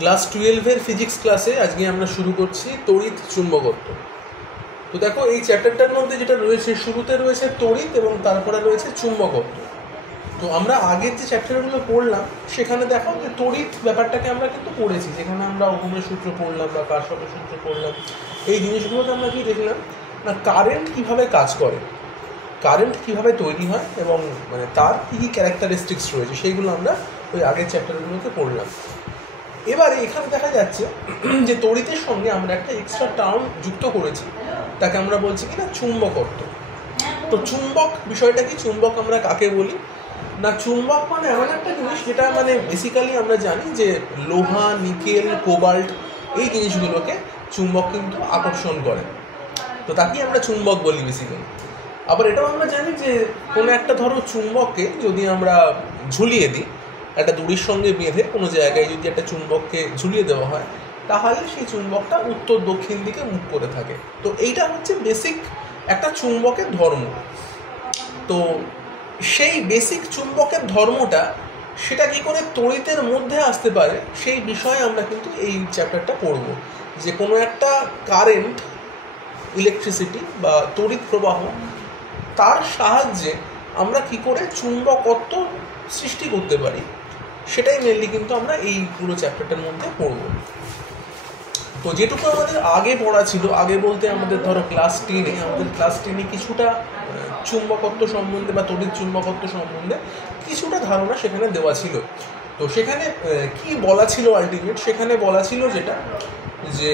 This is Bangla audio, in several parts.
ক্লাস 12-এর ফিজিক্স ক্লাসে আজকে আমরা শুরু করছি তড়িৎ চুম্বকত্ব। তো দেখো এই চ্যাপ্টারটার মধ্যে যেটা রয়েছে, শুরুতে রয়েছে তড়িৎ এবং তারপরে রয়েছে চুম্বকত্ব। তো আমরা আগের যে চ্যাপ্টারগুলো পড়লাম সেখানে দেখো যে তড়িৎ ব্যাপারটাকে আমরা কিন্তু পড়েছি, যেখানে আমরা ওহমের সূত্র পড়লাম বা কারশফের সূত্র পড়লাম। এই জিনিসগুলোতে আমরা কি দেখলাম না, কারেন্ট কিভাবে কাজ করে, কারেন্ট কিভাবে তৈরি হয় এবং মানে তার কী কী ক্যারেক্টারিস্টিক্স রয়েছে সেইগুলো আমরা ওই আগের চ্যাপ্টারগুলোতে পড়লাম। এবারে এখানে দেখা যাচ্ছে যে তড়িতের সঙ্গে আমরা একটা এক্সট্রা টার্ম যুক্ত করেছি, তাকে আমরা বলছি কি না চুম্বকত্ব। তো চুম্বক বিষয়টা কি, চুম্বক আমরা কাকে বলি না, চুম্বক মানে এমন একটা জিনিস যেটা মানে বেসিক্যালি আমরা জানি যে লোহা, নিকেল, কোবাল্ট এই জিনিসগুলোকে চুম্বক কিন্তু আকর্ষণ করে, তো তাকেই আমরা চুম্বক বলি বেসিক্যালি। আবার এটাও আমরা জানি যে কোনো একটা ধরো চুম্বককে যদি আমরা ঝুলিয়ে দিই, একটা দড়ির সঙ্গে বেঁধে কোনো জায়গায় যদি একটা চুম্বককে ঝুলিয়ে দেওয়া হয়, তাহলে সেই চুম্বকটা উত্তর দক্ষিণ দিকে মুখ করে থাকে। তো এইটা হচ্ছে বেসিক একটা চুম্বকের ধর্ম। তো সেই বেসিক চুম্বকের ধর্মটা সেটা কী করে তড়িতের মধ্যে আসতে পারে সেই বিষয়ে আমরা কিন্তু এই চ্যাপ্টারটা পড়ব, যে কোনো একটা কারেন্ট, ইলেকট্রিসিটি বা তড়িৎ প্রবাহ, তার সাহায্যে আমরা কি করে চুম্বকত্ব সৃষ্টি করতে পারি, সেটাই মেনলি কিন্তু আমরা এই পুরো চ্যাপ্টারটার মধ্যে পড়ব। তো যেটুকু আমাদের আগে পড়া ছিল, আগে বলতে আমাদের ধরো ক্লাস 10-এ কিছুটা চুম্বকত্ব সম্বন্ধে বা তড়িৎ চুম্বকত্ব সম্বন্ধে কিছুটা ধারণা সেখানে দেওয়া ছিল। তো সেখানে কি বলা ছিল আলটিমেট, সেখানে বলা ছিল যেটা যে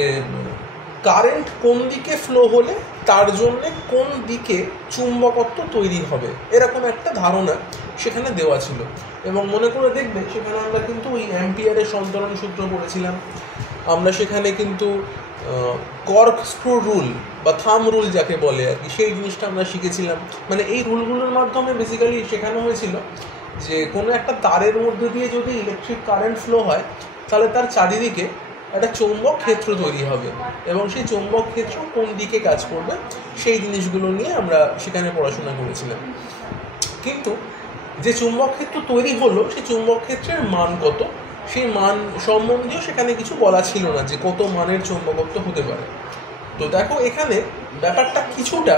কারেন্ট কোন দিকে ফ্লো হলে তার জন্যে কোন দিকে চুম্বকত্ব তৈরি হবে, এরকম একটা ধারণা সেখানে দেওয়া ছিল। এবং মনে করে দেখবে সেখানে আমরা কিন্তু ওই অ্যাম্পিয়ারের সন্তরণ সূত্র পড়েছিলাম, আমরা সেখানে কিন্তু কর্ক স্ক্রু রুল বা থাম রুল যাকে বলে আর কি, সেই জিনিসটা আমরা শিখেছিলাম। মানে এই রুলগুলোর মাধ্যমে বেসিক্যালি শেখানো হয়েছিল যে কোনো একটা তারের মধ্যে দিয়ে যদি ইলেকট্রিক কারেন্ট ফ্লো হয়, তাহলে তার চারিদিকে একটা চৌম্বক ক্ষেত্র তৈরি হবে এবং সেই চৌম্বক ক্ষেত্র কোন দিকে কাজ করবে সেই জিনিসগুলো নিয়ে আমরা সেখানে পড়াশোনা করেছিলাম। কিন্তু যে চৌম্বক ক্ষেত্র তৈরি হলো সেই চৌম্বক ক্ষেত্রের মান কত, সেই মান সম্বন্ধীয় সেখানে কিছু বলা ছিল না, যে কত মানের চৌম্বকত্ব হতে পারে। তো দেখো এখানে ব্যাপারটা কিছুটা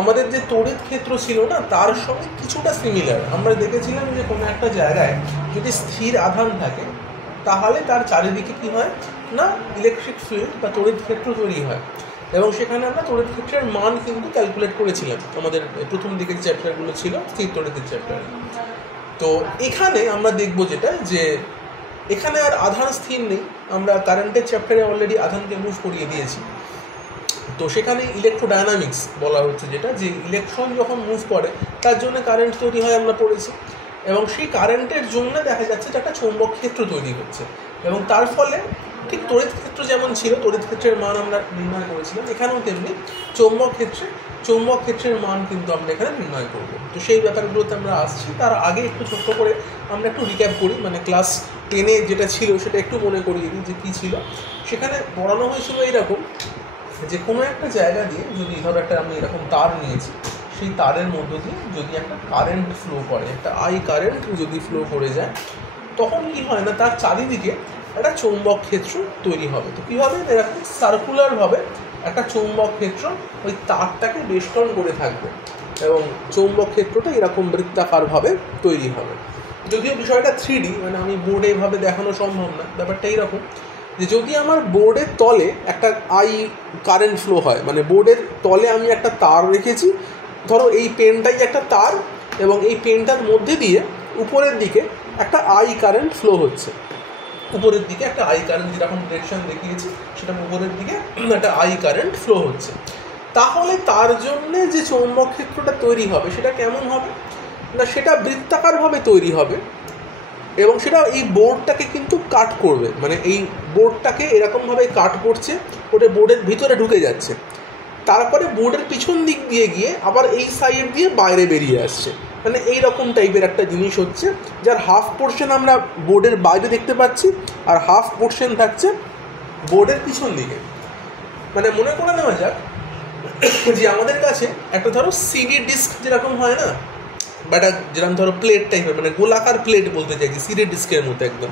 আমাদের যে তড়িৎ ক্ষেত্র ছিল না তার সঙ্গে কিছুটা সিমিলার। আমরা দেখেছিলাম যে কোনো একটা জায়গায় যদি স্থির আধান থাকে তাহলে তার চারিদিকে কি হয় না, ইলেকট্রিক ফিল্ড বা তড়িৎ ক্ষেত্র তৈরি হয়, এবং সেখানে আমরা তড়িৎ ক্ষেত্রের মান কিন্তু ক্যালকুলেট করেছিলাম আমাদের প্রথম দিকের চ্যাপ্টারগুলো ছিল স্থির তড়িতের চ্যাপ্টার। তো এখানে আমরা দেখব যেটা, যে এখানে আর আধান স্থির নেই, আমরা কারেন্টের চ্যাপ্টারে অলরেডি আধানকে মুভ করিয়ে দিয়েছি। তো সেখানে ইলেকট্রোডায়নামিক্স বলা হচ্ছে, যেটা যে ইলেকট্রন যখন মুভ করে তার জন্য কারেন্ট তৈরি হয় আমরা পড়েছি, এবং সেই কারেন্টের জন্য দেখা যাচ্ছে যে একটা চৌম্বক ক্ষেত্র তৈরি হচ্ছে, এবং তার ফলে ঠিক তড়িৎ ক্ষেত্র যেমন ছিল, তড়িৎ ক্ষেত্রের মান আমরা নির্ণয় করেছিলাম, এখানেও তেমনি চৌম্বক ক্ষেত্রের মান কিন্তু আমরা এখানে নির্ণয় করব। তো সেই ব্যাপারগুলোতে আমরা আসছি। তার আগে একটু ছোট্ট করে আমরা একটু রিক্যাপ করি, মানে ক্লাস 10-এ যেটা ছিল সেটা একটু মনে করিয়ে দিই যে কী ছিল। সেখানে পড়ানো হয়েছিল এইরকম, যে কোনো একটা জায়গা দিয়ে যদি ধরো একটা আমি এরকম তার নিয়েছি, সেই তারের মধ্য দিয়ে যদি একটা কারেন্ট ফ্লো করে, একটা আই কারেন্ট যদি ফ্লো করে যায়, তখন কি হয় না, তার চারিদিকে একটা চৌম্বক ক্ষেত্র তৈরি হবে। তো কীভাবে, এরকম সার্কুলারভাবে একটা চৌম্বক ক্ষেত্র ওই তারটাকে বেষ্টন করে থাকবে এবং চৌম্বক ক্ষেত্রটা এরকম বৃত্তাকারভাবে তৈরি হবে। যদিও বিষয়টা 3D, মানে আমি বোর্ডে এভাবে দেখানো সম্ভব না, ব্যাপারটা এইরকম যে যদি আমার বোর্ডের তলে একটা আই কারেন্ট ফ্লো হয়, মানে বোর্ডের তলে আমি একটা তার রেখেছি, ধরো এই পেনটাই একটা তার, এবং এই পেনটার মধ্যে দিয়ে উপরের দিকে একটা আই কারেন্ট ফ্লো হচ্ছে, উপরের দিকে একটা আই কারেন্ট যেরকম ডিরেকশন দেখিয়েছি সেটা উপরের দিকে একটা আই কারেন্ট ফ্লো হচ্ছে, তাহলে তার জন্যে যে চৌম্বক ক্ষেত্রটা তৈরি হবে সেটা কেমন হবে না, সেটা বৃত্তাকারভাবে তৈরি হবে, এবং সেটা এই বোর্ডটাকে কিন্তু কাট করবে, মানে এই বোর্ডটাকে এরকমভাবে কাট করছে, ওটা বোর্ডের ভিতরে ঢুকে যাচ্ছে, তারপরে বোর্ডের পিছন দিক দিয়ে গিয়ে আবার এই সাইড দিয়ে বাইরে বেরিয়ে আসছে। মানে এই রকম টাইপের একটা জিনিস হচ্ছে, যার হাফ পোর্শন আমরা বোর্ডের বাইরে দেখতে পাচ্ছি আর হাফ পোর্শন থাকছে বোর্ডের পিছন দিকে। মানে মনে করে নেওয়া যাক যে আমাদের কাছে একটা ধরো সিডি ডিস্ক যেরকম হয় না, বা একটা যেরকম ধরো প্লেট টাইপের, মানে গোলাকার প্লেট বলতে চাইছি, সিডি ডিস্কের মতো একদম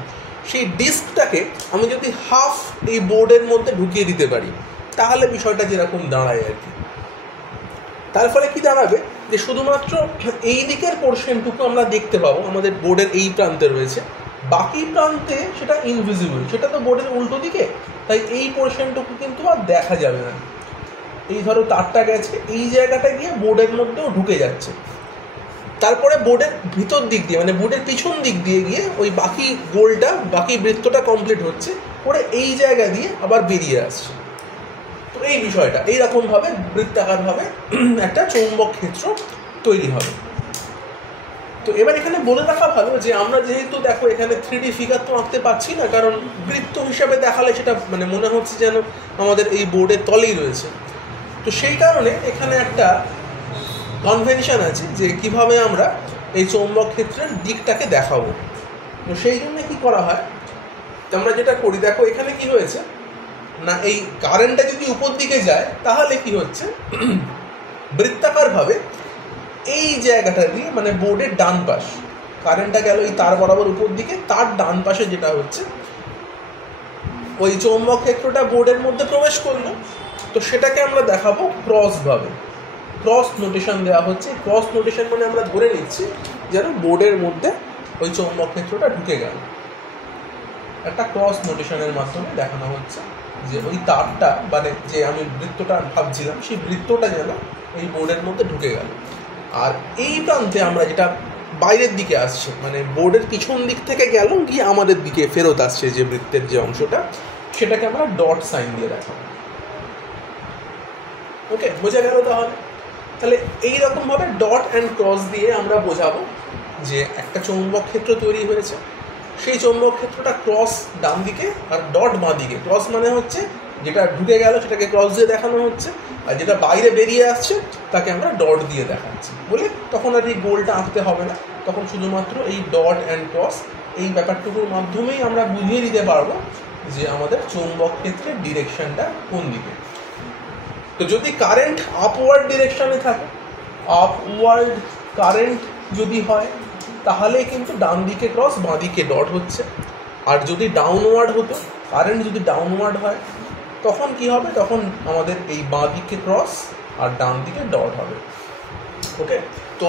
সেই ডিস্কটাকে আমি যদি হাফ এই বোর্ডের মধ্যে ঢুকিয়ে দিতে পারি, তাহলে বিষয়টা যেরকম দাঁড়ায় আর কি। তার ফলে কি দাঁড়াবে, যে শুধুমাত্র এই দিকের পোর্শনটুকু আমরা দেখতে পাবো, আমাদের বোর্ডের এই প্রান্তে রয়েছে, বাকি প্রান্তে সেটা ইনভিজিবল, সেটা তো বোর্ডের উল্টো দিকে, তাই এই পোর্শনটুকু কিন্তু আর দেখা যাবে না। এই ধরো তারটা গেছে, এই জায়গাটা গিয়ে বোর্ডের মধ্যেও ঢুকে যাচ্ছে, তারপরে বোর্ডের ভিতর দিক দিয়ে মানে বোর্ডের পিছন দিক দিয়ে গিয়ে ওই বাকি গোলটা, বাকি বৃত্তটা কমপ্লিট হচ্ছে, করে এই জায়গা দিয়ে আবার বেরিয়ে আসছে। তো এই বিষয়টা এইরকমভাবে বৃত্তাকারভাবে একটা চৌম্বক ক্ষেত্র তৈরি হবে। তো এবার এখানে বলে রাখা ভালো যে আমরা যেহেতু দেখো এখানে 3D ফিগার তো আঁকতে পারছি না, কারণ বৃত্ত হিসাবে দেখালে সেটা মানে মনে হচ্ছে যেন আমাদের এই বোর্ডের তলেই রয়েছে। তো সেই কারণে এখানে একটা কনভেনশন আছে যে কিভাবে আমরা এই চৌম্বক ক্ষেত্রের দিকটাকে দেখাবো। তো সেই জন্য কি করা হয়, আমরা যেটা করি, দেখো এখানে কি হয়েছে না, এই কারেন্টটা যদি উপর দিকে যায় তাহলে কি হচ্ছে, বৃত্তাকারভাবে এই জায়গাটা দিয়ে মানে বোর্ডের ডান পাশ, কারেন্টটা গেল এই তার বরাবর উপর দিকে, তার ডান পাশে যেটা হচ্ছে ওই চৌম্বক ক্ষেত্রটা বোর্ডের মধ্যে প্রবেশ করলো। তো সেটাকে আমরা দেখাবো ক্রসভাবে, ক্রস নোটেশন দেওয়া হচ্ছে। ক্রস নোটেশন মানে আমরা ধরে নিচ্ছি যেন বোর্ডের মধ্যে ওই চৌম্বক ক্ষেত্রটা ঢুকে গেল, একটা ক্রস নোটেশনের মাধ্যমে দেখানো হচ্ছে যে ওই তারটা মানে যে আমি বৃত্তটা ভাবছিলাম সেই বৃত্তটা যেন এই বোর্ডের মধ্যে ঢুকে গেল। আর এই প্রান্তে আমরা যেটা বাইরের দিকে আসছে মানে বোর্ডের পিছন দিক থেকে গেল গিয়ে আমাদের দিকে ফেরত আসছে যে বৃত্তের যে অংশটা, সেটাকে আমরা ডট সাইন দিয়ে দেখাবো। ওকে, বোঝা গেল? তাহলে এইরকমভাবে ডট অ্যান্ড ক্রস দিয়ে আমরা বোঝাবো যে একটা চৌম্বক ক্ষেত্র তৈরি হয়েছে, সেই চৌম্বক ক্ষেত্রটা ক্রস ডান দিকে আর ডট বাঁ দিকে। ক্রস মানে হচ্ছে যেটা ঢুকে গেল সেটাকে ক্রস দিয়ে দেখানো হচ্ছে, আর যেটা বাইরে বেরিয়ে আসছে তাকে আমরা ডট দিয়ে দেখাচ্ছি বলে তখন আর এই গোলটা আঁকতে হবে না, তখন শুধুমাত্র এই ডট অ্যান্ড ক্রস এই ব্যাপারটুকুর মাধ্যমেই আমরা বুঝিয়ে দিতে পারবো যে আমাদের চৌম্বক ক্ষেত্রের ডিরেকশনটা কোন দিকে। তো যদি কারেন্ট আপওয়ার্ড ডিরেকশনে থাকে, আপওয়ার্ড কারেন্ট যদি হয় তাহলে কিন্তু ডান দিকে ক্রস বাঁ দিকে ডট হচ্ছে। আর যদি ডাউনওয়ার্ড হতো, কারেন্ট যদি ডাউনওয়ার্ড হয় তখন কি হবে, তখন আমাদের এই বাঁ দিকে ক্রস আর ডান দিকে ডট হবে। ওকে, তো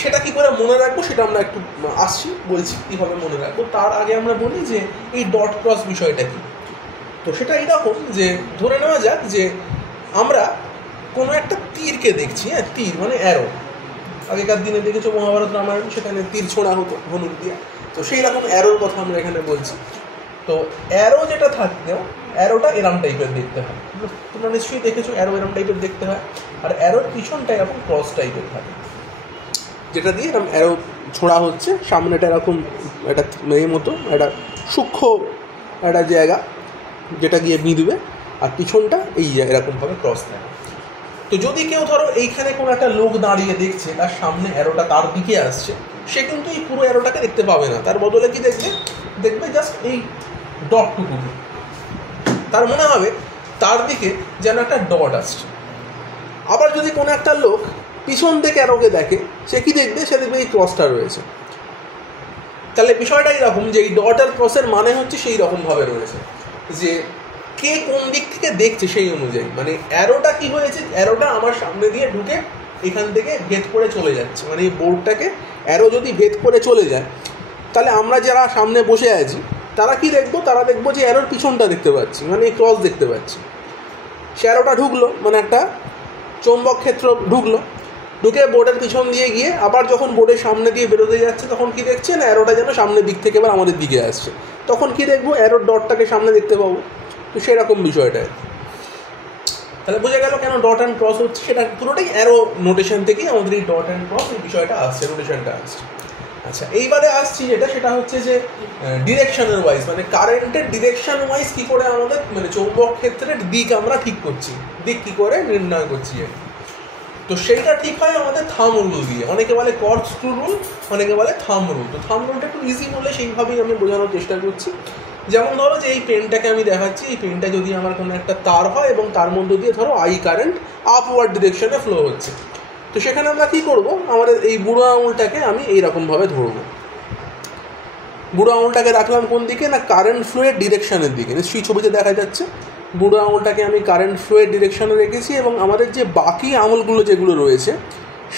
সেটা কি করে মনে রাখবো সেটা আমরা একটু আসছি, বলছি কীভাবে মনে রাখবো। তার আগে আমরা বলি যে এই ডট ক্রস বিষয়টা কি। তো সেটা এইরকম যে ধরে নেওয়া যাক যে আমরা কোনো একটা তীরকে দেখছি, হ্যাঁ, তীর মানে অ্যারো। আগেকার দিনে দেখেছো মহাভারত রামায়ণ, সেখানে তীর ছোঁড়া হতো ধনুক দিয়ে, তো সেই রকম অ্যারোর কথা আমরা এখানে বলছি। তো অ্যারো যেটা থাকলেও অ্যারোটা এরম টাইপের দেখতে হয়, তোমরা নিশ্চয়ই দেখেছো অ্যারো এরম টাইপের দেখতে হয়। আর অ্যারোর পিছনটা এরকম ক্রস টাইপের থাকে, যেটা দিয়ে এরকম অ্যারো ছোঁড়া হচ্ছে, সামনেটা এরকম একটা মেয়ের মতো একটা সূক্ষ্ম একটা জায়গা যেটা গিয়ে বিঁধবে, আর পিছনটা এই এরকমভাবে ক্রস থাকে। তো যদি কেউ ধরো এইখানে কোনো একটা লোক দাঁড়িয়ে দেখছে, তার সামনে অ্যারোটা তার দিকে আসছে, সে কিন্তু এই পুরো অ্যারোটাকে দেখতে পাবে না, তার বদলে কি দেখবে জাস্ট এই ডটটুকু। তার মনে হবে তার দিকে যেন একটা ডট আসছে। আবার যদি কোনো একটা লোক পিছন থেকে অ্যারোকে দেখে, সে কি দেখবে, সে দেখবে এই ক্রসটা রয়েছে। তাহলে বিষয়টা এইরকম যে এই ডট আর ক্রসের মানে হচ্ছে সেই রকমভাবে রয়েছে যে কে কোন দিক থেকে দেখছে সেই অনুযায়ী। মানে অ্যারোটা কি হয়েছে, অ্যারোটা আমার সামনে দিয়ে ঢুকে এখান থেকে ভেদ করে চলে যাচ্ছে, মানে এই বোর্ডটাকে অ্যারো যদি ভেদ করে চলে যায় তাহলে আমরা যারা সামনে বসে আছি তারা কি দেখবো, তারা দেখবো যে অ্যারোর পিছনটা দেখতে পাচ্ছি, মানে এই ক্রস দেখতে পাচ্ছি। সে অ্যারোটা ঢুকলো মানে একটা চৌম্বক ক্ষেত্র ঢুকলো, ঢুকে বোর্ডের পিছন দিয়ে গিয়ে আবার যখন বোর্ডের সামনে দিয়ে বেরোতে যাচ্ছে তখন কি দেখছে না, অ্যারোটা যেন সামনের দিক থেকে এবার আমাদের দিকে আসছে, তখন কি দেখবো, অ্যারোর ডটটাকে সামনে দেখতে পাবো। তো সেরকম বিষয়টা। তাহলে বোঝা গেল কেন ডট অ্যান্ড ক্রস হচ্ছে, সেটা পুরোটাই অ্যারো নোটেশন থেকেই আমাদের এই ডট অ্যান্ড ক্রস এই বিষয়টা আসছে, নোটেশনটা আসছে। আচ্ছা, এইবারে আসছি সেটা হচ্ছে যে ডিরেকশনের ওয়াইজ, মানে কারেন্টের ডিরেকশন ওয়াইজ কী করে আমাদের মানে চৌম্বক ক্ষেত্রের দিক আমরা ঠিক করছি, দিক কী করে নির্ণয় করছি। তো সেইটা ঠিক হয় আমাদের থাম রুল দিয়ে। অনেকে বলে কর্কস্ক্রু রুল, অনেকে বলে থাম রুল। তো থাম রুলটা একটু ইজি বলে সেইভাবেই আমি বোঝানোর চেষ্টা করছি। যেমন ধরো যে এই পেনটাকে আমি দেখাচ্ছি, এই পেনটা যদি আমার কোনো একটা তার হয় এবং তার মধ্যে দিয়ে ধরো আই কারেন্ট আপওয়ার্ড ডিরেকশনে ফ্লো হচ্ছে, তো সেখানে আমরা কী করবো, আমাদের এই বুড়ো আঙুলটাকে আমি এইরকমভাবে ধরবো। বুড়ো আঙুলটাকে রাখলাম কোন দিকে, না কারেন্ট ফ্লোয়ের ডিরেকশনের দিকে। নিশ্চয়ই ছবিতে দেখা যাচ্ছে বুড়ো আঙুলটাকে আমি কারেন্ট ফ্লোয়ের ডিরেকশনে রেখেছি, এবং আমাদের যে বাকি আঙুলগুলো যেগুলো রয়েছে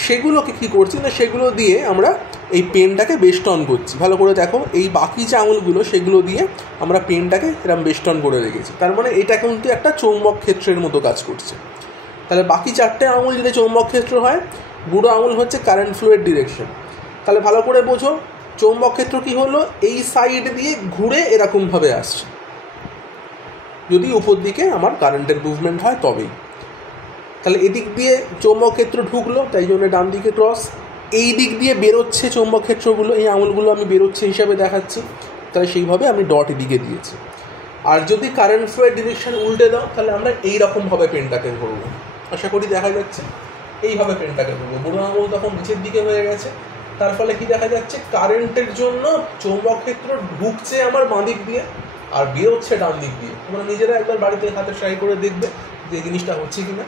সেগুলোকে কী করছি না, সেগুলো দিয়ে আমরা এই পেনটাকে বেষ্টন করছি। ভালো করে দেখো, এই বাকি যে আঙুলগুলো সেগুলো দিয়ে আমরা পেনটাকে এরকম বেষ্টন করে রেখেছি। তার মানে এটা কিন্তু একটা চৌম্বক ক্ষেত্রের মতো কাজ করছে। তাহলে বাকি চারটে আঙুল যদি চৌম্বক ক্ষেত্র হয়, বুড়ো আঙুল হচ্ছে কারেন্ট ফ্লোয়ের ডিরেকশন। তাহলে ভালো করে বোঝো, চৌম্বক ক্ষেত্র কী হলো, এই সাইড দিয়ে ঘুরে এরকমভাবে আসছে। যদি উপর দিকে আমার কারেন্টের মুভমেন্ট হয় তবেই। তাহলে এদিক দিয়ে চৌম্বক ক্ষেত্র ঢুকলো, তাই জন্য ডান দিকে ক্রস। এই দিক দিয়ে বেরোচ্ছে চৌম্বক ক্ষেত্রগুলো, এই আঙুলগুলো আমি বেরোচ্ছে হিসাবে দেখাচ্ছি, তাহলে সেইভাবে আমি ডট এদিকে দিয়েছি। আর যদি কারেন্ট ফ্লোয়ের ডিরেকশন উল্টে দাও, তাহলে আমরা এইরকমভাবে পেনটাকে ধরবো। আশা করি দেখা যাচ্ছে, এইভাবে পেনটাকে ধরবো। বুড়ো আঙুল তখন নিচের দিকে হয়ে গেছে, তার ফলে কি দেখা যাচ্ছে, কারেন্টের জন্য চৌম্বক ক্ষেত্র ঢুকছে আমার বাঁ দিক দিয়ে আর বেরোচ্ছে ডান দিক দিয়ে। তোমরা নিজেরা একবার বাড়িতে হাতে ট্রাই করে দেখবে যে জিনিসটা হচ্ছে কিনা।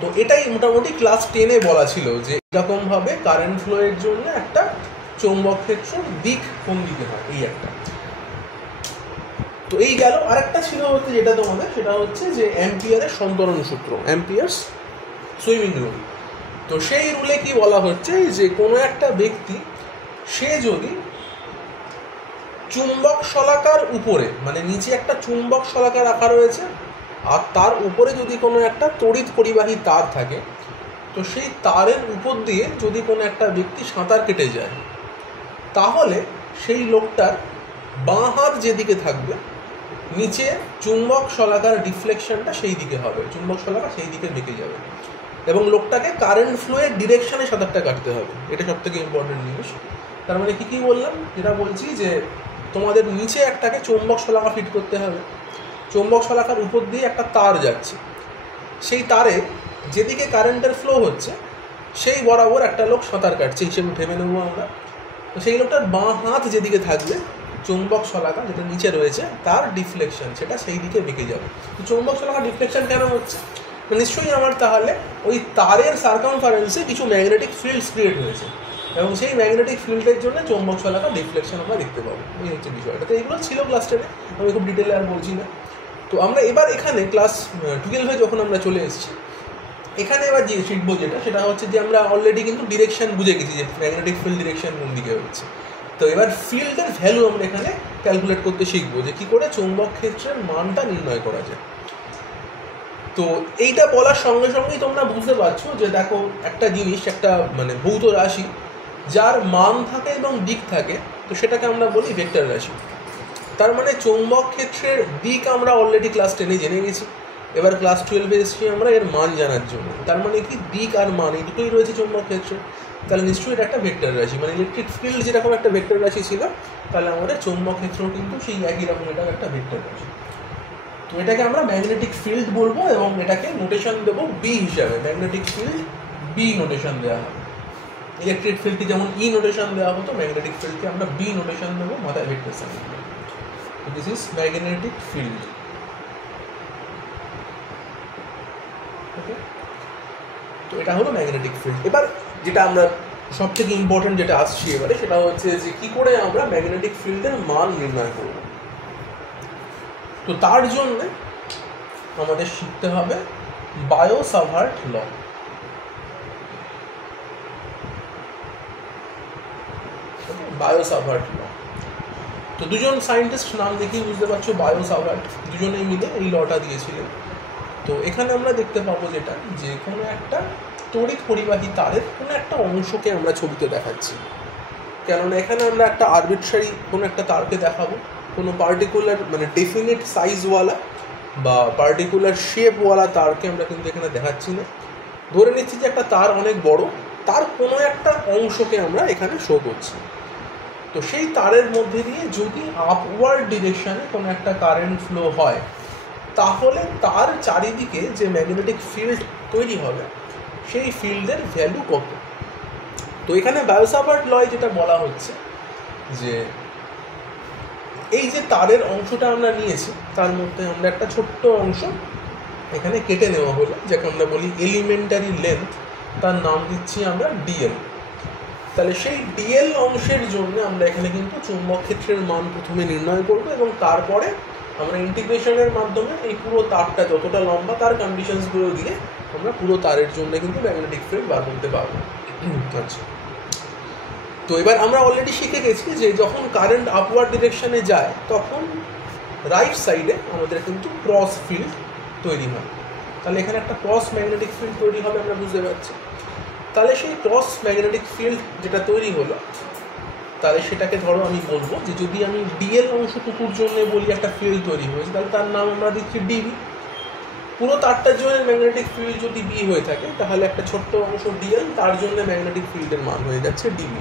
তো এটাই মোটামুটি ক্লাস 10-এ বলা ছিল যে এরকমভাবে কারেন্ট ফ্লোয়ের জন্য একটা চৌম্বক ক্ষেত্রের দিক কোন দিকে হয়, এই একটা। তো এই গেল। আরেকটা ছিল হচ্ছে যেটা তোমাদের, সেটা হচ্ছে যে অ্যাম্পিয়ারের সন্তরণ সূত্র, অ্যাম্পিয়ার্স সুইমিং রুল। তো সেই রুলে কি বলা হচ্ছে যে কোনো একটা ব্যক্তি, সে যদি চুম্বক শলাকার উপরে, মানে নিচে একটা চুম্বক শলাকা রাখা রয়েছে আর তার উপরে যদি কোনো একটা তড়িৎ পরিবাহী তার থাকে, তো সেই তারের উপর দিয়ে যদি কোনো একটা ব্যক্তি সাঁতার কেটে যায়, তাহলে সেই লোকটার বাঁ হাত যেদিকে থাকবে, নিচে চুম্বক শলাকার ডিফ্লেকশনটা সেই দিকে হবে, চুম্বক শলাকা সেই দিকে বেঁকে যাবে, এবং লোকটাকে কারেন্ট ফ্লোয়ের ডিরেকশনে সাঁতারটা কাটতে হবে। এটা সব থেকে ইম্পর্টেন্ট জিনিস। তার মানে কী বললাম, যেটা বলছি যে তোমাদের নিচে একটাকে চৌম্বক শলাকা ফিট করতে হবে, চৌম্বক শলাকার উপর দিয়ে একটা তার যাচ্ছে, সেই তারে যেদিকে কারেন্টের ফ্লো হচ্ছে সেই বরাবর একটা লোক সাঁতার কাটছে হিসেবে ভেবে নেবো আমরা। তো সেই লোকটার বাঁ হাত যেদিকে থাকবে, চৌম্বক শলাকা যেটা নিচে রয়েছে তার ডিফ্লেকশন সেটা সেই দিকে বেঁকে যাবে। তো চৌম্বক শলাকা ডিফ্লেকশন কেন হচ্ছে, নিশ্চয়ই আমার তাহলে ওই তারের সার্কামফারেন্সে কিছু ম্যাগনেটিক ফিল্ডস ক্রিয়েট হয়েছে, এবং সেই ম্যাগনেটিক ফিল্ডের জন্য চৌম্বক শলাকা ডিফ্লেকশন আমরা দেখতে পাবো। এই হচ্ছে বিষয়টা। তো এইগুলো ছিল ক্লাস 10-এ, আমি খুব ডিটেলে আর বলছি না। তো আমরা এবার এখানে ক্লাস 12-এ যখন আমরা চলে এসেছি, এখানে এবার যে শিখবো যেটা, সেটা হচ্ছে যে আমরা অলরেডি কিন্তু ডিরেকশন বুঝে গেছি যে ম্যাগনেটিক ফিল্ড ডিরেকশন কোন দিকে হচ্ছে। তো এবার ফিল্ডের ভ্যালু আমরা এখানে ক্যালকুলেট করতে শিখবো, যে কী করে চৌম্বক ক্ষেত্রের মানটা নির্ণয় করা যায়। তো এইটা বলার সঙ্গে সঙ্গেই তোমরা বুঝতে পারছো যে দেখো, একটা জিনিস, একটা মানে ভৌত রাশি যার মান থাকে এবং দিক থাকে, তো সেটাকে আমরা বলি ভেক্টর রাশি। তার মানে চৌম্বক ক্ষেত্রের দিক আমরা অলরেডি ক্লাস 10-এ জেনে গেছি, এবার ক্লাস 12-এ এসেছি আমরা এর মান জানার জন্য। তার মানে কি, দিক আর মান এই দুটোই রয়েছে চৌম্বক ক্ষেত্রে, তাহলে নিশ্চয়ই এটা একটা ভেক্টর রাশি। মানে ইলেকট্রিক ফিল্ড যেরকম একটা ভেক্টর রাশি ছিল, তাহলে আমাদের চৌম্বক ক্ষেত্র কিন্তু সেই একই রকম, এটা একটা ভেক্টর রাশি। তো এটাকে আমরা ম্যাগনেটিক ফিল্ড বলবো, এবং এটাকে নোটেশন দেবো বি হিসাবে। ম্যাগনেটিক ফিল্ড বি নোটেশন দেওয়া হবে। ইলেকট্রিক ফিল্ডকে যেমন ই নোটেশন দেওয়া হতো, ম্যাগনেটিক ফিল্ডকে আমরা বি নোটেশন দেবো, মাথায় vector sign. This is magnetic field. Okay, তো এটা হলো ম্যাগনেটিক ফিল্ড। এবার যেটা আমরা সব থেকে ইম্পর্টেন্ট যেটা আসছি এবারে, সেটা হচ্ছে যে কী করে আমরা ম্যাগনেটিক ফিল্ডের মান নির্ণয় করব। তো তার জন্য আমাদের শিখতে হবে বায়ো-সাভার্ট ল। বায়ো-সাভার্ট ল। তো দুজন সায়েন্টিস্ট নাম দেখেই বুঝতে পারছো, বায়ো-সাভার্ট, দুজনেই মিলে এই লটা দিয়েছিলেন। তো এখানে আমরা দেখতে পাবো যেটা, যে কোনো একটা তড়িৎ পরিবাহী তারের কোনো একটা অংশকে আমরা ছবিতে দেখাচ্ছি, কেননা এখানে আমরা একটা আরবিট্রারি কোনো একটা তারকে দেখাবো, কোনো পার্টিকুলার মানে ডেফিনিট সাইজওয়ালা বা পার্টিকুলার শেপওয়ালা তারকে আমরা কিন্তু এখানে দেখাচ্ছি না। ধরে নিচ্ছি যে একটা তার অনেক বড়, তার কোনো একটা অংশকে আমরা এখানে শো করছি। তো সেই তারের মধ্যে দিয়ে যদি আপওয়ার্ড ডিরেকশনে কোনো একটা কারেন্ট ফ্লো হয়, তাহলে তার চারিদিকে যে ম্যাগনেটিক ফিল্ড তৈরি হবে, সেই ফিল্ডের ভ্যালু কত। তো এখানে বায়ো-সাভার্ট লয় যেটা বলা হচ্ছে, যে এই যে তারের অংশটা আমরা নিয়েছি, তার মধ্যে আমরা একটা ছোট্ট অংশ এখানে কেটে নেওয়া হলো, যাকে আমরা বলি এলিমেন্টারি লেন্থ, তার নাম দিচ্ছি আমরা ডিএল। তাহলে সেই ডিএল অংশের জন্য আমরা এখানে কিন্তু চুম্বক ক্ষেত্রের মান প্রথমে নির্ণয় করব এবং তারপরে আমরা ইন্টিগ্রেশনের মাধ্যমে এই পুরো তারটা যতটা লম্বা তার কন্ডিশনসগুলো দিয়ে আমরা পুরো তারের জন্য কিন্তু ম্যাগনেটিক ফিল্ড বার করতে পারবো। আচ্ছা, তো এবার আমরা অলরেডি শিখে গেছি যে যখন কারেন্ট আপওয়ার্ড ডিরেকশনে যায় তখন রাইট সাইডে আমাদের কিন্তু ক্রস ফিল্ড তৈরি হয়। তাহলে এখানে একটা ক্রস ম্যাগনেটিক ফিল্ড তৈরি হবে, আমরা বুঝতে পারছি। তাহলে সেই ক্রস ম্যাগনেটিক ফিল্ড যেটা তৈরি হলো, তাহলে সেটাকে ধরো আমি বলবো যে যদি আমি ডিএল অংশটুকুর জন্য বলি একটা ফিল্ড তৈরি হয়েছে, তাহলে তার নাম আমরা দিচ্ছি ডিবি। পুরো তারটার জন্য ম্যাগনেটিক ফিল্ড যদি বি হয়ে থাকে তাহলে একটা ছোট্ট অংশ ডিএল, তার জন্য ম্যাগনেটিক ফিল্ডের মান হয়ে যাচ্ছে ডিবি।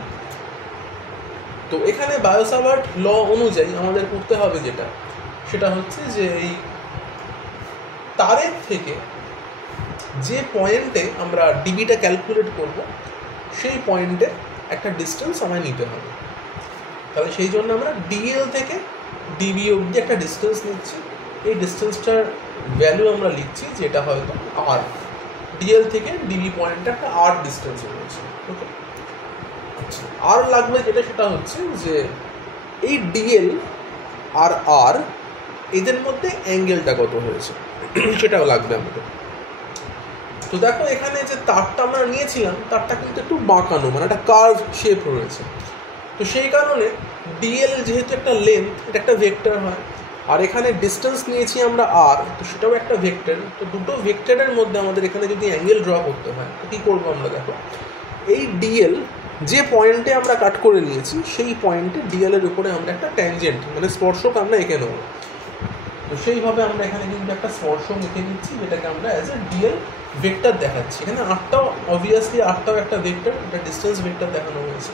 তো এখানে বায়ো-সাভার্ট ল অনুযায়ী আমাদের করতে হবে যেটা, সেটা হচ্ছে যে এই তারের থেকে যে পয়েন্টে আমরা ডিবিটা ক্যালকুলেট করব সেই পয়েন্টে একটা ডিস্টেন্স আমায় নিতে হবে। তাহলে সেই জন্য আমরা ডিএল থেকে ডিবি অবধি একটা ডিস্টেন্স নিচ্ছি। এই ডিস্টেন্সটার ভ্যালু আমরা লিখছি যেটা হয়তো আর, ডিএল থেকে ডিবি পয়েন্টটা একটা আর ডিস্টেন্স রয়েছে। ওকে, আচ্ছা, আর লাগবে যেটা সেটা হচ্ছে যে এই ডিএল আর আর এদের মধ্যে অ্যাঙ্গেলটা কত হয়েছে সেটাও লাগবে আমাদের। তো দেখো এখানে যে তারটা আমরা নিয়েছিলাম তারটা কিন্তু একটু বাঁকানো, মানে একটা কার্ভ শেপ রয়েছে। তো সেই কারণে ডিএল যেহেতু একটা লেন্থ, এটা একটা ভেক্টর হয়, আর এখানে ডিস্টেন্স নিয়েছি আমরা আর, তো সেটাও একটা ভেক্টর। তো দুটো ভেক্টরের মধ্যে আমাদের এখানে যদি অ্যাঙ্গেল ড্র করতে হয় তো কী করবো আমরা, দেখো এই ডিএল যে পয়েন্টে আমরা কাট করে নিয়েছি সেই পয়েন্টে ডিএলের উপরে আমরা একটা ট্যানজেন্ট মানে স্পর্শক আমরা এঁকে নেব। তো সেইভাবে আমরা এখানে কিন্তু একটা স্পর্শক এঁকে নিচ্ছি যেটাকে আমরা অ্যাজ এ ডিএল ভেক্টর দেখাচ্ছি। এখানে আটটাও অবভিয়াসলি আটটাও একটা ভেক্টর, এটা ডিস্টেন্স ভেক্টর দেখানো হয়েছে।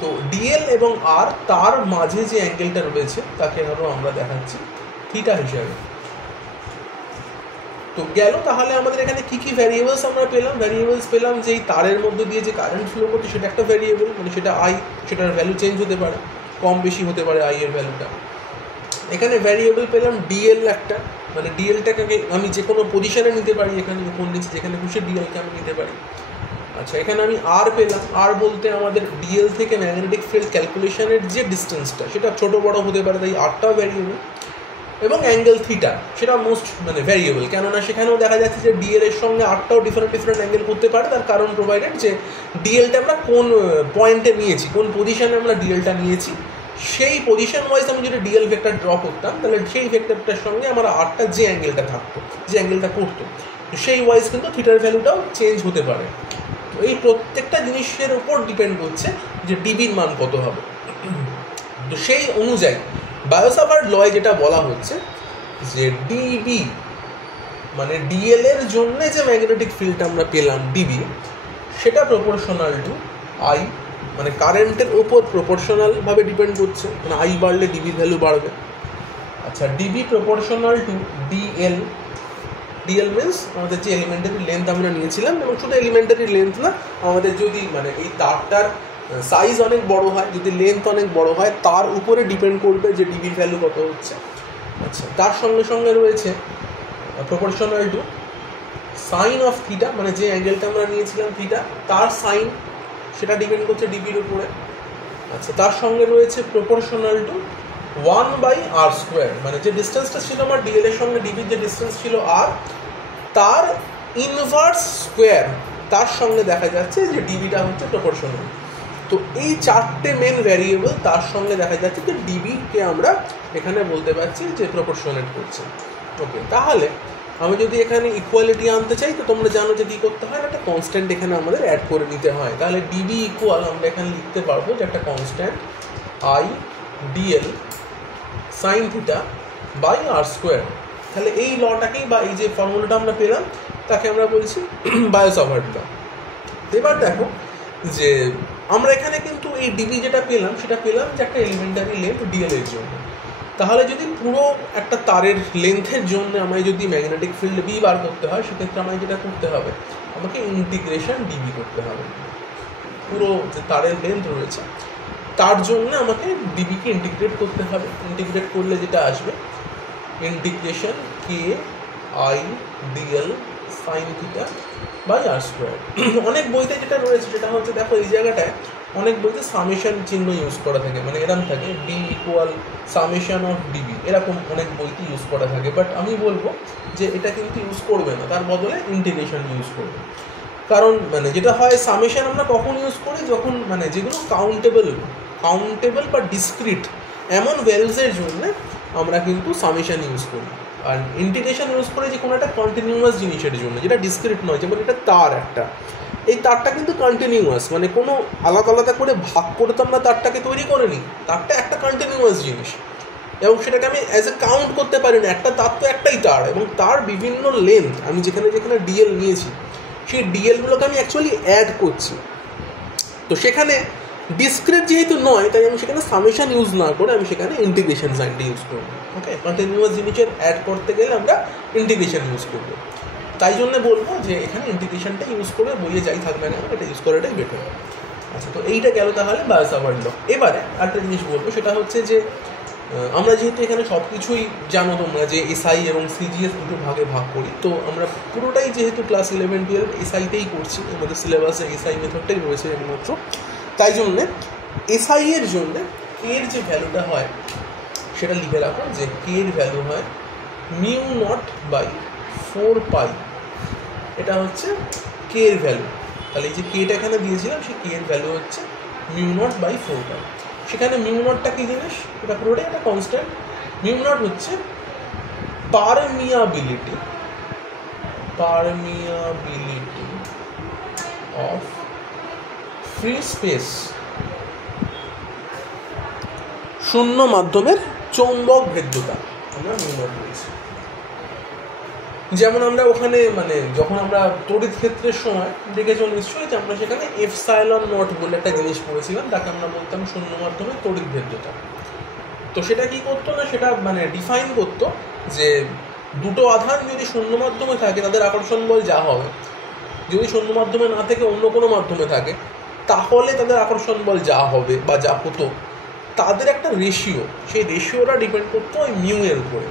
তো ডিএল এবং আর তার মাঝে যে অ্যাঙ্গেলটা রয়েছে তাকে ধরো আমরা দেখাচ্ছি থিটা হিসাবে। তো গেল, তাহলে আমাদের এখানে কী কী ভ্যারিয়েবলস আমরা পেলাম? ভ্যারিয়েবলস পেলাম যে এই তারের মধ্যে দিয়ে যে কারেন্ট ফ্লো করছে সেটা একটা ভ্যারিয়েবল, মানে সেটা আই, সেটার ভ্যালু চেঞ্জ হতে পারে, কম বেশি হতে পারে আই এর ভ্যালুটা। এখানে ভ্যারিয়েবল পেলাম ডিএল একটা, মানে ডিএলটাকে আমি যে কোনো পজিশনে নিতে পারি, এখানে উপর নিচে যেখানে খুশি ডিএলকে আমি নিতে পারি। আচ্ছা, এখানে আমি আর পেলাম, আর বলতে আমাদের ডিএল থেকে ম্যাগনেটিক ফিল্ড ক্যালকুলেশনের যে ডিস্টেন্সটা সেটা ছোটো বড়ো হতে পারে, তাই আরটাও ভ্যারিয়েবল। এবং অ্যাঙ্গেল থিটা সেটা মোস্ট মানে ভ্যারিয়েবল, কেননা সেখানেও দেখা যাচ্ছে যে ডিএল এর সঙ্গে আরটাও ডিফারেন্ট অ্যাঙ্গেল করতে পারে। তার কারণ প্রোভাইডেড যে ডিএলটা আমরা কোন পয়েন্টে নিয়েছি, কোন পজিশনে আমরা ডিএলটা নিয়েছি, সেই পজিশন ওয়াইজ আমি যদি ডিএল ভেক্টর ড্র করতাম তাহলে সেই ভেক্টরটার সঙ্গে আমার আরটা যে অ্যাঙ্গেলটা থাকতো, যে অ্যাঙ্গেলটা করতো, সেই ওয়াইজ কিন্তু থিটার ভ্যালুটাও চেঞ্জ হতে পারে। তো এই প্রত্যেকটা জিনিসের উপর ডিপেন্ড করছে যে ডিবির মান কত হবে। তো সেই অনুযায়ী বায়ো-সাভার্ট লয় যেটা বলা হচ্ছে যে ডিবি মানে ডিএল এর জন্য যে ম্যাগনেটিক ফিল্ড আমরা পেলাম ডিবি, সেটা প্রপোর্শনাল টু আই, মানে কারেন্টের ওপর প্রপোর্শনালভাবে ডিপেন্ড করছে, মানে আই বাড়লে ডিবি ভ্যালু বাড়বে। আচ্ছা, DB proportional to DL. DL means আমাদের যে এলিমেন্টারি লেন্থ আমরা নিয়েছিলাম, এবং শুধু এলিমেন্টারি লেন্থ না, আমাদের যদি মানে এই তারটার সাইজ অনেক বড় হয়, যদি লেন্থ অনেক বড় হয়, তার উপরে ডিপেন্ড করবে যে ডিবির ভ্যালু কত হচ্ছে। আচ্ছা, তার সঙ্গে সঙ্গে রয়েছে proportional to sine of theta, মানে যে অ্যাঙ্গেলটা আমরা নিয়েছিলাম থিটা, তার সাইন সেটা ডিপেন্ড করছে ডিবির উপরে। আচ্ছা, তার সঙ্গে রয়েছে প্রপোর্শনাল টু 1/r², মানে যে ডিস্টেন্সটা ছিল আমার ডিএল এর সঙ্গে ডিবির যে ডিস্টেন্স ছিল আর, তার ইনভার্স স্কোয়ার, তার সঙ্গে দেখা যাচ্ছে যে ডিবিটা হচ্ছে প্রপোর্শনাল। তো এই চারটে মেন ভ্যারিয়েবল, তার সঙ্গে দেখা যাচ্ছে যে ডিবিকে আমরা এখানে বলতে পারছি যে প্রপোর্শনেট করছে। ওকে, তাহলে আমি যদি এখানে ইকুয়ালিটি আনতে চাই তো তোমরা জানো যে কী করতে হয়, একটা কনস্ট্যান্ট এখানে আমাদের অ্যাড করে নিতে হয়। তাহলে ডিবি ইকুয়াল আমরা এখানে লিখতে পারবো যে একটা constant I dl sine theta by আর²। তাহলে এই লটাকেই বা এই যে ফর্মুলাটা আমরা পেলাম তাকে আমরা বলছি বায়ো-সাভার্ট ল। এবার দেখো যে আমরা এখানে কিন্তু এই ডিবি যেটা পেলাম সেটা পেলাম যে একটা এলিমেন্টারি লেন্থ ডিএল এর জন্য। তাহলে যদি পুরো একটা তারের লেন্থের জন্য আমায় যদি ম্যাগনেটিক ফিল্ড বি বার করতে হয়, সেক্ষেত্রে আমায় যেটা করতে হবে, আমাকে ইন্টিগ্রেশন ডিবি করতে হবে। পুরো যে তারের লেন্থ রয়েছে তার জন্য আমাকে ডিবিকে ইন্টিগ্রেট করতে হবে। ইন্টিগ্রেট করলে যেটা আসবে ইন্টিগ্রেশন কে I dl sine theta by আর²। অনেক বইতে যেটা রয়েছে সেটা হচ্ছে, দেখো এই জায়গাটায় অনেক বইতে সামেশন চিহ্ন ইউজ করা থাকে, মানে এরকম থাকে B equal summation of dB, এরকম অনেক বইতে ইউজ করা থাকে। বাট আমি বলবো যে এটা কিন্তু ইউজ করবে না, তার বদলে ইন্টিগ্রেশন ইউজ করবে। কারণ মানে যেটা হয়, সামেশন আমরা কখন ইউজ করি, যখন মানে যেগুলো কাউন্টেবল বা ডিসক্রিট এমন ভ্যালুসের জন্য আমরা কিন্তু সামেশন ইউজ করি। আর ইন্টিগ্রেশন ইউজ করে যে কোনো একটা কন্টিনিউয়াস জিনিসের জন্য, যেটা ডিসক্রিট নয়। যেমন এটা তার একটা, এই তারটা কিন্তু কন্টিনিউয়াস, মানে কোনো আলাদা আলাদা করে ভাগ করে তো আমরা তারটাকে তৈরি করে নিই। তারটা একটা কন্টিনিউয়াস জিনিস এবং সেটাকে আমি অ্যাজ এ কাউন্ট করতে পারি না। একটা তার তো একটাই তার, এবং তার বিভিন্ন লেন্থ আমি যেখানে যেখানে ডিএল নিয়েছি সেই ডিএলগুলোকে আমি অ্যাকচুয়ালি অ্যাড করছি। তো সেখানে ডিসক্রিট যেহেতু নয়, তাই আমি সেখানে সামেশন ইউজ না করে আমি সেখানে ইন্টিগ্রেশন সাইনটা ইউজ করবো। ওকে, কন্টিনিউয়াস জিনিসের অ্যাড করতে গেলে আমরা ইন্টিগ্রেশন ইউজ করবো। তাই জন্য বলবো যে এখানে ইন্টিগ্রেশনটা ইউজ করে বইয়ে যাই থাকবে না, এটা ইউজ করাটাই বেটার। আচ্ছা, তো এইটা গেল তাহলে বায়োসাভার্ট ল। এবারে আরেকটা জিনিস বলবো, সেটা হচ্ছে যে আমরা যেহেতু এখানে সব কিছুই জানো তোমরা যে এসআই এবং সিজিএস দুটো ভাগে ভাগ করি, তো আমরা পুরোটাই যেহেতু ক্লাস 11-12 এসআইতেই করছি, আমাদের সিলেবাসে এসআই মেথডটাই রয়েছে একমাত্র। তাই জন্যে এসআই এর জন্যে কে এর যে ভ্যালুটা হয় সেটা লিখে রাখো, যে কে এর ভ্যালু হয় μ0/4π। এটা হচ্ছে কে এর ভ্যালু। তাহলে এই যে কেটা এখানে দিয়েছিলাম, সেই কে এর ভ্যালু হচ্ছে μ0/4π। সেখানে μ0টা কী জিনিস, এটা পুরোটাই একটা কনস্ট্যান্ট। μ0 হচ্ছে পারমিয়াবিলিটি অফ ফ্রি স্পেস, শূন্য মাধ্যমের চৌম্বক ভেদ্যতা আমরা μ0 বলছি। যেমন আমরা ওখানে মানে যখন আমরা তড়িৎ ক্ষেত্রের সময় দেখেছ নিশ্চয়ই যে আমরা সেখানে এপসাইলন নট বলে একটা জিনিস পড়েছিলাম, তাকে আমরা বলতাম শূন্য মাধ্যমে তড়িৎ ভেদ্যতা। তো সেটা কি করতো না, সেটা মানে ডিফাইন করতো যে দুটো আধান যদি শূন্য মাধ্যমে থাকে তাদের আকর্ষণ বল যা হবে, যদি শূন্য মাধ্যমে না থেকে অন্য কোনো মাধ্যমে থাকে তাহলে তাদের আকর্ষণ বল যা হবে বা যা হতো, তাদের একটা রেশিও, সেই রেশিওটা ডিপেন্ড করতো ওই মিউ এর উপরে,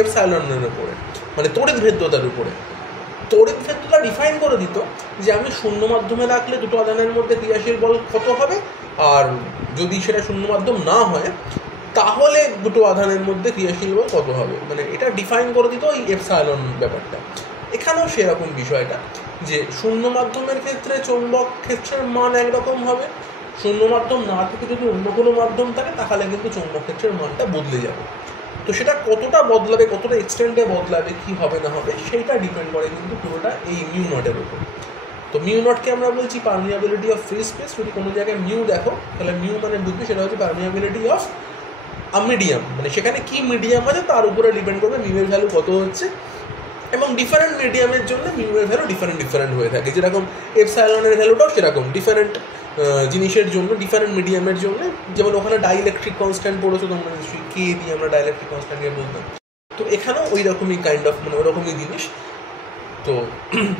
এপসাইলনের উপরে, মানে তড়িৎ ভেদ্যতার উপরে। তড়িৎ ভেদ্যতা ডিফাইন করে দিত যে আমি শূন্য মাধ্যমে রাখলে দুটো আধানের মধ্যে ক্রিয়াশীল বল কত হবে, আর যদি সেটা শূন্য মাধ্যম না হয় তাহলে দুটো আধানের মধ্যে ক্রিয়াশীল বল কত হবে, মানে এটা ডিফাইন করে দিত ওই এপসাইলন ব্যাপারটা। এখানেও সেরকম বিষয়টা, যে শূন্য মাধ্যমের ক্ষেত্রে চৌম্বক ক্ষেত্রের মান একরকম হবে, শূন্য মাধ্যম না থেকে যদি অন্য কোনো মাধ্যম থাকে তাহলে কিন্তু চৌম্বক ক্ষেত্রের মানটা বদলে যাবে। তো সেটা কতটা বদলাবে, কতটা এক্সটেন্টে বদলাবে, কী হবে না হবে, সেইটা ডিপেন্ড করে কিন্তু পুরোটা এই μ0-এর উপর। তো μ0কে আমরা বলছি পারমিয়াবিলিটি অফ ফ্রি স্পেস। যদি কোনো জায়গায় মিউ দেখো তাহলে মিউ মানে বুঝবে সেটা হচ্ছে পারমিয়াবিলিটি অফ আ মিডিয়াম, মানে সেখানে কি মিডিয়াম আছে তার উপরে ডিপেন্ড করবে মিউ এর ভ্যালু কত হচ্ছে। এবং ডিফারেন্ট মিডিয়ামের জন্য মিউ এর ভ্যালু ডিফারেন্ট হয়ে থাকে, যেরকম এপসাইলনের ভ্যালুটাও সেরকম ডিফারেন্ট জিনিসের জন্য, ডিফারেন্ট মিডিয়ামের জন্য। যেমন ওখানে ডাইইলেকট্রিক কনস্ট্যান্ট পড়েছো তোমরা নিশ্চয়ই, কে দিয়ে আমরা ডাইইলেকট্রিক কনস্ট্যান্টকে বলতাম। তো এখানেও ওই রকমই কাইন্ড অফ মানে ওরকমই জিনিস। তো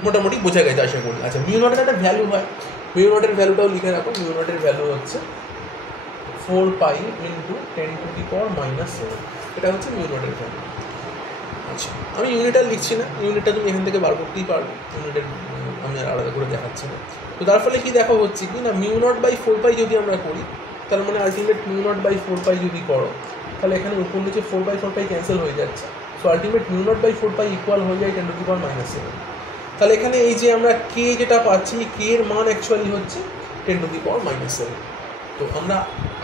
মোটামুটি বোঝা গেছে আশা করি। আচ্ছা, μ0-এর একটা ভ্যালু হয়, μ0-এর ভ্যালুটাও লিখে রাখো। μ0-এর ভ্যালু হচ্ছে 4π × 10⁻⁷। এটা হচ্ছে μ0-এর ভ্যালু। আচ্ছা, আমি ইউনিটটা লিখছি না, ইউনিটটা তুমি এখান থেকে বার করতেই পারবে, ইউনিটের আমি আর আলাদা করে দেখাচ্ছি না। তো তার ফলে কি দেখা হচ্ছে কি না, μ0/4π যদি আমরা করি তার মানে আলটিমেট μ0/4π যদি করো তাহলে এখানে উপর নিচে 4/4π ক্যান্সেল হয়ে যাচ্ছে। সো আলটিমেট μ0/4π ইকুয়াল হয়ে যায় 10⁻⁷। তাহলে এখানে এই যে আমরা কে যেটা পাচ্ছি, কে এর মান অ্যাকচুয়ালি হচ্ছে 10⁻⁷। তো আমরা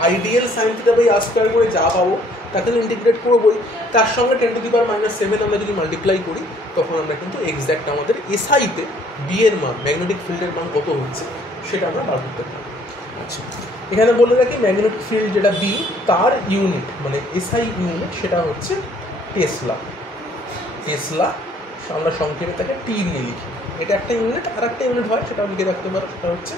ideal sine theta by r square করে যা পাবো তাকে ইন্টিগ্রেট করবোই, তার সঙ্গে 10⁻⁷ আমরা যদি মাল্টিপ্লাই করি তখন আমরা কিন্তু এক্স্যাক্ট আমাদের এসআইতে বি এর মান, ম্যাগনেটিক ফিল্ডের মান কত হচ্ছে সেটা আমরা বার করতে পারবো। আচ্ছা, এখানে বলে রাখি ম্যাগনেটিক ফিল্ড যেটা বি তার ইউনিট মানে এসআই ইউনিট সেটা হচ্ছে টেসলা। আমরা সংক্ষেপে তাকে টি নিয়ে লিখি। এটা একটা ইউনিট, আর একটা ইউনিট হয় সেটাও লিখে রাখতে পারো, সেটা হচ্ছে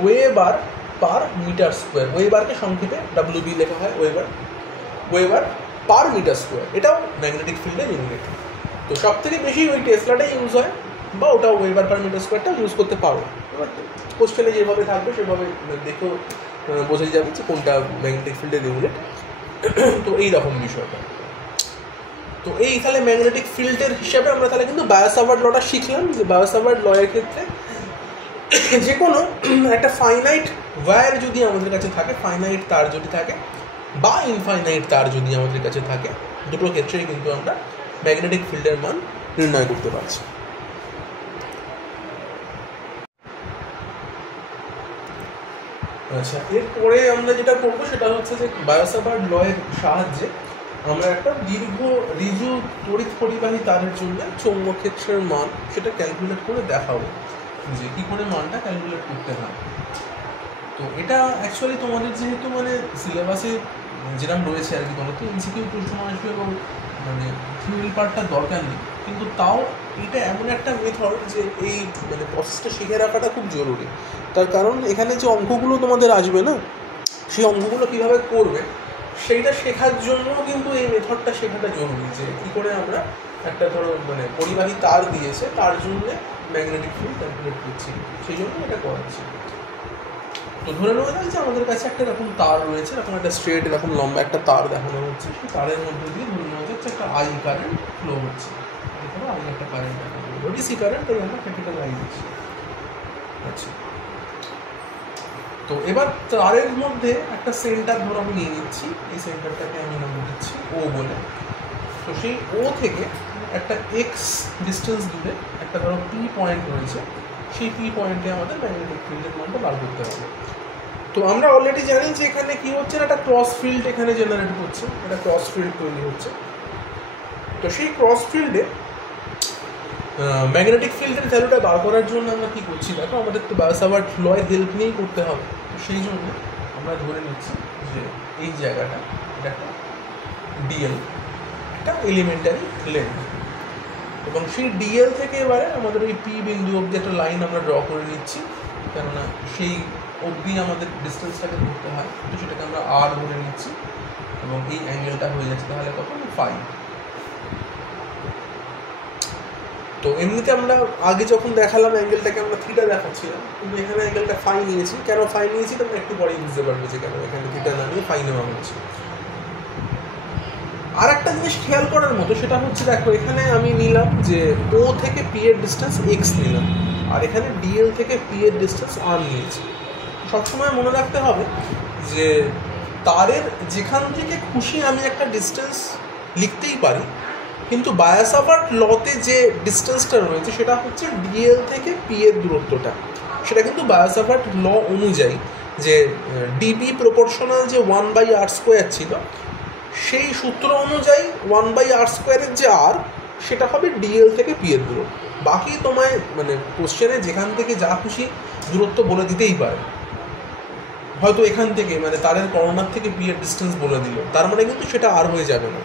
ওয়েবার পার মিটার স্কোয়ার। ওয়েবারকে সংক্ষেপে WB লেখা হয়, ওয়েবার পার মিটার স্কোয়ার। এটাও ম্যাগনেটিক ফিল্ডের ইউনিট। তো সব থেকে বেশি ওই টেসলাটাই ইউজ হয়, বা ওটা ওয়েবার পার মিটার স্কোয়ারটাও ইউজ করতে পারো। এবার কোশ্চেনে যেভাবে থাকবে সেভাবে দেখেও বোঝা যাবে যে কোনটা ম্যাগনেটিক ফিল্ডের ইউনিট। তো এইরকম বিষয়টা। তো এই তাহলে ম্যাগনেটিক ফিল্ডের হিসাবে আমরা তাহলে কিন্তু বায়োসাভার্ট লটা শিখলাম, যে বায়োসাভার্ট লয়ের ক্ষেত্রে যে কোনো একটা ফাইনাইট ওয়্যার যদি আমাদের কাছে থাকে, ফাইনাইট তার যদি থাকে বা ইনফাইনাইট তার যদি আমাদের কাছে থাকে, দুটো ক্ষেত্রেই কিন্তু আমরা ম্যাগনেটিক ফিল্ডের মান নির্ণয় করতে পারছি। আচ্ছা, এরপরে আমরা যেটা করবো সেটা হচ্ছে যে বায়োসাভার্ট লয়ের সাহায্যে আমরা একটা দীর্ঘ ঋজু তড়িৎ পরিবাহী তারের জন্য চৌম্বক ক্ষেত্রের মান সেটা ক্যালকুলেট করে দেখাবো যে কী করে মানটা ক্যালকুলেট করতে হয়। তো এটা অ্যাকচুয়ালি তোমাদের যেহেতু মানে সিলেবাসে যেরকম রয়েছে আর কি, তোমার তো এমসিকিউ প্রশ্ন আসবে এবং মানে থিওরি পার্টটা দরকার নেই, কিন্তু তাও এটা এমন একটা মেথড যে এই মানে প্রসেসটা শিখে রাখাটা খুব জরুরি। তার কারণ এখানে যে অঙ্কগুলো তোমাদের আসবে না, সেই অঙ্কগুলো কীভাবে করবে সেইটা শেখার জন্য কিন্তু এই মেথডটা শেখাটা জরুরি, যে কী করে আমরা একটা ধরো মানে পরিবাহী তার দিয়েছে তার জন্যে ম্যাগনেটিক ফিল্ড ক্যালকুলেট করছি, সেই জন্য এটা করাচ্ছি। তো ধরে নেওয়া যায় যে আমাদের কাছে একটা এরকম তার রয়েছে, এরকম একটা স্ট্রেট এরকম লম্বা একটা তার দেখানো হচ্ছে, সেই তারের মধ্যে দিয়ে ধরে নেওয়া যাচ্ছে একটা আই কারেন্ট ফ্লো হচ্ছে, এখানে আই একটা কারেন্ট দেখানো হলো, ডিসি কারেন্ট, তাই আমরা ক্যাপিটাল আই দিচ্ছি। আচ্ছা, তো এবার তারের মধ্যে একটা সেন্টার ধরো আমি নিয়ে নিচ্ছি, এই সেন্টারটাকে আমি নাম দিচ্ছি ও বলে। তো সেই ও থেকে একটা এক্স ডিস্টেন্স দূরে একটা ধরো পি পয়েন্ট রয়েছে, সেই পি পয়েন্টে আমাদের ম্যাগনেটিক ফিল্ডের মানটা বার করতে হবে। তো আমরা অলরেডি জানি যে এখানে কি হচ্ছে, একটা ক্রস ফিল্ড এখানে জেনারেট করছে, একটা ক্রস ফিল্ড তৈরি হচ্ছে। তো সেই ক্রস ফিল্ডে ম্যাগনেটিক ফিল্ডের ভ্যালুটা বার করার জন্য আমরা কী করছি দেখো, আমাদের তো বায়োসাভার্ট লয়ের হেল্প নিয়েই করতে হবে। তো সেই জন্য আমরা ধরে নিচ্ছি যে এই জায়গাটা এটা একটা ডিএল, একটা এলিমেন্টারি লেন্থ, এবং সেই ডিএল থেকে এবারে আমাদের ওই পি বিন্দু অবধি একটা লাইন আমরা ড্র করে নিচ্ছি, কেননা সেই অবধি আমাদের ডিস্টেন্সটাকে ধরতে হয়। তো সেটাকে আমরা আর ধরে নিচ্ছি এবং এই অ্যাঙ্গেলটা হয়ে যাচ্ছে তাহলে কত, 5। তো এমনিতে আমরা আগে যখন দেখালাম অ্যাঙ্গেলটাকে আমরা থিটা দেখাচ্ছিলাম, কিন্তু এখানে অ্যাঙ্গেলটা ফাই নিয়েছি। কেন ফাই নিয়েছি তোমরা একটু পরে বুঝতে পারবে যে কেন এখানে থিটা না নিয়ে ফাই নেওয়া হচ্ছে। আর একটা জিনিস খেয়াল করার মতো সেটা হচ্ছে দেখো, এখানে আমি নিলাম যে ও থেকে পি এর ডিস্টেন্স এক্স নিলাম, আর এখানে ডিএল থেকে পি এর ডিস্টেন্স আর নিয়েছি। সবসময় মনে রাখতে হবে যে তারের যেখান থেকে খুশি আমি একটা ডিস্টেন্স লিখতেই পারি, কিন্তু বায়োসাভার্ট লতে যে ডিস্টেন্সটা রয়েছে সেটা হচ্ছে ডিএল থেকে পি এর দূরত্বটা, সেটা কিন্তু বায়োসাভার্ট ল অনুযায়ী যে ডিবি প্রপোর্শনাল যে 1/r² ছিল, সেই সূত্র অনুযায়ী 1/r² যে আর সেটা হবে ডিএল থেকে পি এর দূরত্ব। বাকি তোমায় মানে কোশ্চেনে যেখান থেকে যা খুশি দূরত্ব বলে দিতেই পারে, হয়তো এখান থেকে মানে তারের কর্নার থেকে পি এর ডিস্টেন্স বলে দিল, তার মানে কিন্তু সেটা আর হয়ে যাবে না।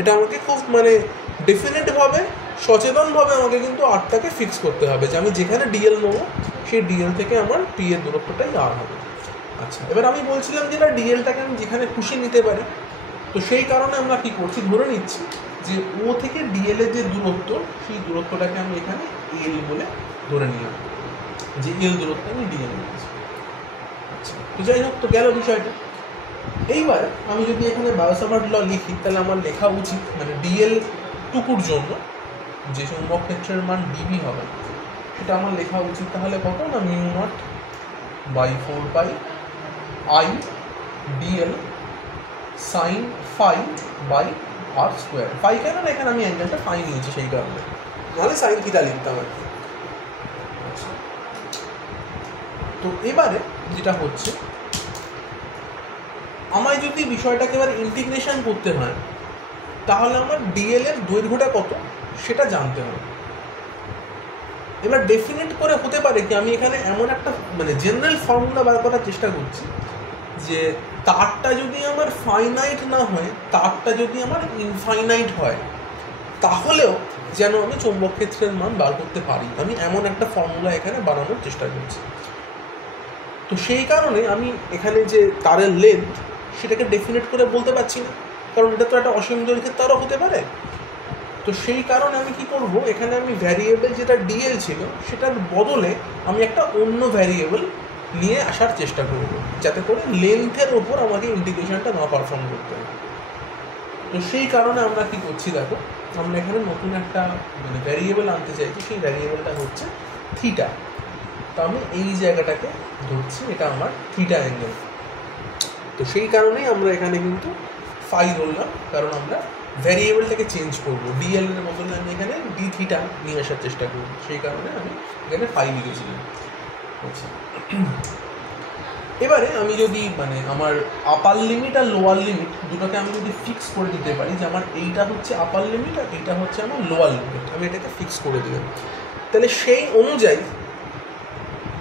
এটা আমাকে খুব মানে ডেফিনেটভাবে সচেতনভাবে আমাকে কিন্তু আরটাকে ফিক্স করতে হবে যে আমি যেখানে ডিএল নেবো সেই ডিএল থেকে আমার পি এর দূরত্বটাই আর হবে। আচ্ছা, এবার আমি বলছিলাম যে না ডিএলটাকে আমি যেখানে খুশি নিতে পারি, তো সেই কারণে আমরা কী করছি, ধরে নিচ্ছি যে ও থেকে ডিএল এর যে দূরত্ব সেই দূরত্বটাকে আমি এখানে এল বলে ধরে নিলাম, যে এল দূরত্ব আমি ডিএল নিচ্ছি। আচ্ছা, তো যাই হোক, তো গেল বিষয়টা। এইবার আমি যদি এখানে বায়োসাভার্ট ল লিখি তাহলে আমার লেখা উচিত মানে ডিএল টুকুর জন্য যে চৌম্বক ক্ষেত্রের মান ডিবি হবে সেটা আমার লেখা উচিত তাহলে কত না, μ0/4π I dl sine phi by r square. Phi কেন না, এখানে আমি অ্যাঙ্গেলটা ফাই নিয়েছি সেই কারণে, নাহলে সাইন থিটা লিখতাম আর কি। আচ্ছা, তো এবারে যেটা হচ্ছে, আমায় যদি বিষয়টাকে এবার ইন্টিগ্রেশন করতে হয় তাহলে আমার ডিএল এর দৈর্ঘ্যটা কত সেটা জানতে হবে। এবার ডেফিনেট করে হতে পারে কি, আমি এখানে এমন একটা মানে জেনারেল ফর্মুলা বার করার চেষ্টা করছি যে তারটা যদি আমার ফাইনাইট না হয়, তারটা যদি আমার ইনফাইনাইট হয়, তাহলেও যেন আমি চৌম্বক ক্ষেত্রের মান বার করতে পারি, আমি এমন একটা ফর্মুলা এখানে বানানোর চেষ্টা করছি। তো সেই কারণে আমি এখানে যে তারের লেন্থ সেটাকে ডেফিনেট করে বলতে পারছি না, কারণ এটা তো একটা অসীম দৈর্ঘ্যের তারও হতে পারে। তো সেই কারণে আমি কি করব, এখানে আমি ভ্যারিয়েবল যেটা ডিএল ছিল সেটার বদলে আমি একটা অন্য ভ্যারিয়েবল নিয়ে আসার চেষ্টা করব, যাতে করে লেন্থের ওপর আমাকে ইন্টিগ্রেশনটা না পারফর্ম করতে হবে। তো সেই কারণে আমরা কি করছি দেখো, আমরা এখানে নতুন একটা মানে ভ্যারিয়েবল আনতে চাইছি, সেই ভ্যারিয়েবলটা হচ্ছে থিটা। আমি এই জায়গাটাকে ধরছি, এটা আমার থিটা অ্যাঙ্গেল। তো সেই কারণেই আমরা এখানে কিন্তু ফাই ধরলাম, কারণ আমরা ভ্যারিয়েবলটাকে চেঞ্জ করবো, ডিএল এর বদলে আমি এখানে ডি থিটা নিয়ে আসার চেষ্টা করব, সেই কারণে আমি এখানে ফাই লিখেছিলাম। আচ্ছা, এবারে আমি যদি মানে আমার আপার লিমিট আর লোয়ার লিমিট দুটোকে আমি যদি ফিক্স করে দিতে পারি যে আমার এইটা হচ্ছে আপার লিমিট আর এইটা হচ্ছে আমার লোয়ার লিমিট, আমি এটাকে ফিক্স করে দিলাম, তাহলে সেই অনুযায়ী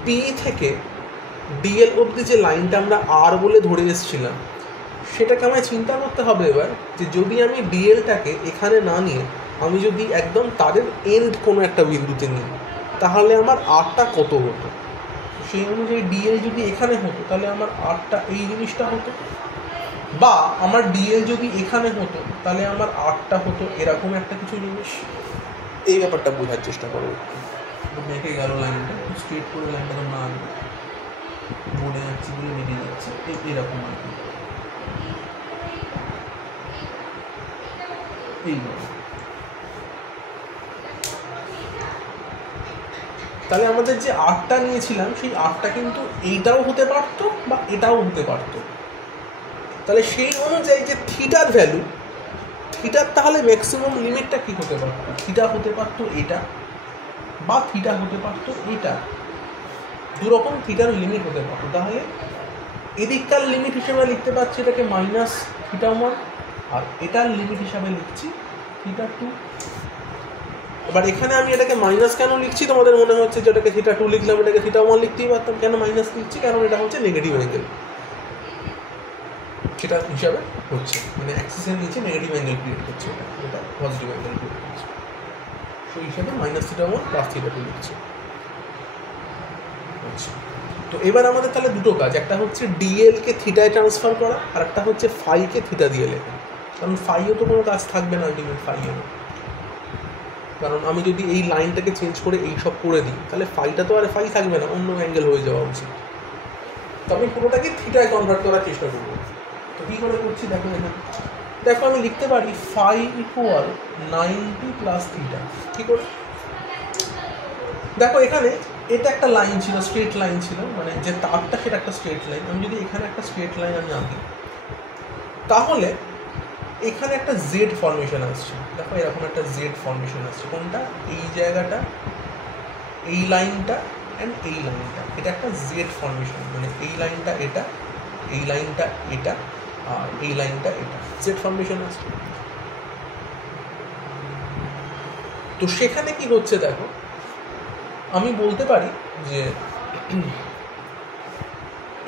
পি থেকে ডিএল অবধি যে লাইনটা আমরা আর বলে ধরে এসেছিলাম সেটাকে আমায় চিন্তা করতে হবে এবার, যে যদি আমি ডিএলটাকে এখানে না নিয়ে আমি যদি একদম তাদের এন্ড কোনো একটা বিন্দুতে নিই তাহলে আমার আরটা কত হতো। সেই অনুযায়ী ডিএল যদি এখানে হতো তাহলে আমার আরটা এই জিনিসটা হতো, বা আমার ডিএল যদি এখানে হতো তাহলে আমার আরটা হতো এরকম একটা কিছু জিনিস। এই ব্যাপারটা বোঝার চেষ্টা করবো। মেখে গেল লাইনটা, স্ট্রেট করে লাইনটা তো না বোর্ডে যাচ্ছি বলে মেটে যাচ্ছে, এরকম আর কি। তাহলে আমাদের যে আরটা নিয়েছিলাম সেই আরটা কিন্তু এইটাও হতে পারতো বা এটাও হতে পারতো। তাহলে সেই অনুযায়ী যে থিটার ভ্যালু, থিটার তাহলে ম্যাক্সিমাম লিমিটটা কী হতে পারতো, থিটা হতে পারতো এটা বা থিটা হতে পারতো এটা, দুরকম থিটার লিমিট হতে পারতো। তাহলে এদিককার লিমিট হিসেবে লিখতে পারছি এটাকে মাইনাস থিটা 1, আর এটার লিমিট হিসাবে লিখছি থিটা 2। এবার এখানে আমি এটাকে মাইনাস কেন লিখছি, তোমাদের মনে হচ্ছে যে এটাকে থিটা 2 লিখলাম, এটাকে থিটা 1 লিখতেই পারতাম, কেন মাইনাস লিখছি, কারণ এটা হচ্ছে নেগেটিভ অ্যাঙ্গেল, সেটা হিসাবে হচ্ছে মানে অ্যাক্সিসের নিচে নেগেটিভ অ্যাঙ্গেল ক্রিয়েট করছে, এটা পজিটিভ অ্যাঙ্গেল ক্রিয়েট করছে, সেই হিসাবে মাইনাস থিটা 1 প্লাস থিটা 2 লিখছি। আচ্ছা, তো এবার আমাদের তাহলে দুটো কাজ, একটা হচ্ছে ডিএলকে থিটায় ট্রান্সফার করা, আর একটা হচ্ছে ফাইকে থিটা দিয়ে লেখা। কারণ ফাইও তো কোনো কাজ থাকবে না আলটিমেট ফাইও, কারণ আমি যদি এই লাইনটাকে চেঞ্জ করে এই সব করে দিই তাহলে ফাইটা তো আর ফাই থাকবে না, অন্য অ্যাঙ্গেল হয়ে যাওয়া উচিত। তো আমি পুরোটাকে থিটায় কনভার্ট করার চেষ্টা করবো। তো কী করে করছি দেখো, এখানে দেখো আমি লিখতে পারি ফাই ইকুয়াল 90 প্লাস থিটা। কী করে দেখো, এখানে এটা একটা লাইন ছিল, স্ট্রেট লাইন ছিল, মানে যে তারটা সেটা একটা স্ট্রেট লাইন। আমি যদি এখানে একটা স্ট্রেট লাইন আমি আঁকি তাহলে এখানে একটা জেড ফর্মেশন আসছে। দেখো এরকম একটা জেড ফর্মেশন আসছে, কোনটা, এই জায়গাটা, এই লাইনটা অ্যান্ড এই লাইনটা, এটা একটা জেড ফর্মেশন, মানে এই লাইনটা এটা, এই লাইনটা এটা, আর এই লাইনটা এটা, জেড ফর্মেশন আসছে। তো সেখানে কি হচ্ছে দেখো, আমি বলতে পারি যে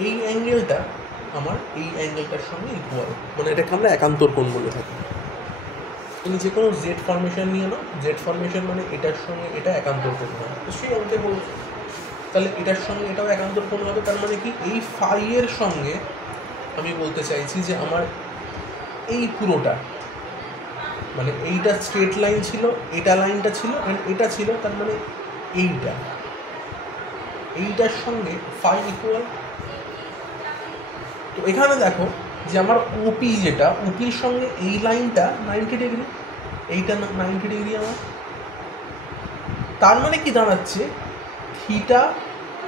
এই অ্যাঙ্গেলটা আমার এই অ্যাঙ্গেলটার সঙ্গে ইকুয়াল, মানে এটাকে আমরা একান্তর কোণ বলে থাকি। তুমি যে কোনো জেড ফর্মেশন নিয়ে নাও, জেড ফর্মেশন মানে এটার সঙ্গে এটা একান্তর কোণ হয়, তো সেই অঙ্কে বলবো তাহলে এটার সঙ্গে এটাও একান্তর কোণ হবে। তার মানে কি, এই ফাইয়ের সঙ্গে আমি বলতে চাইছি যে আমার এই পুরোটা, মানে এইটা স্ট্রেট লাইন ছিল, এটা লাইনটা ছিল অ্যান্ড এটা ছিল, তার মানে এইটার সঙ্গে ফাই ইকুয়াল। তো এখানে দেখো যে আমার ওপি, যেটা ওপির সঙ্গে এই লাইনটা 90 ডিগ্রি, এইটা 90 ডিগ্রি আমার, তার মানে কি দাঁড়াচ্ছে থিটা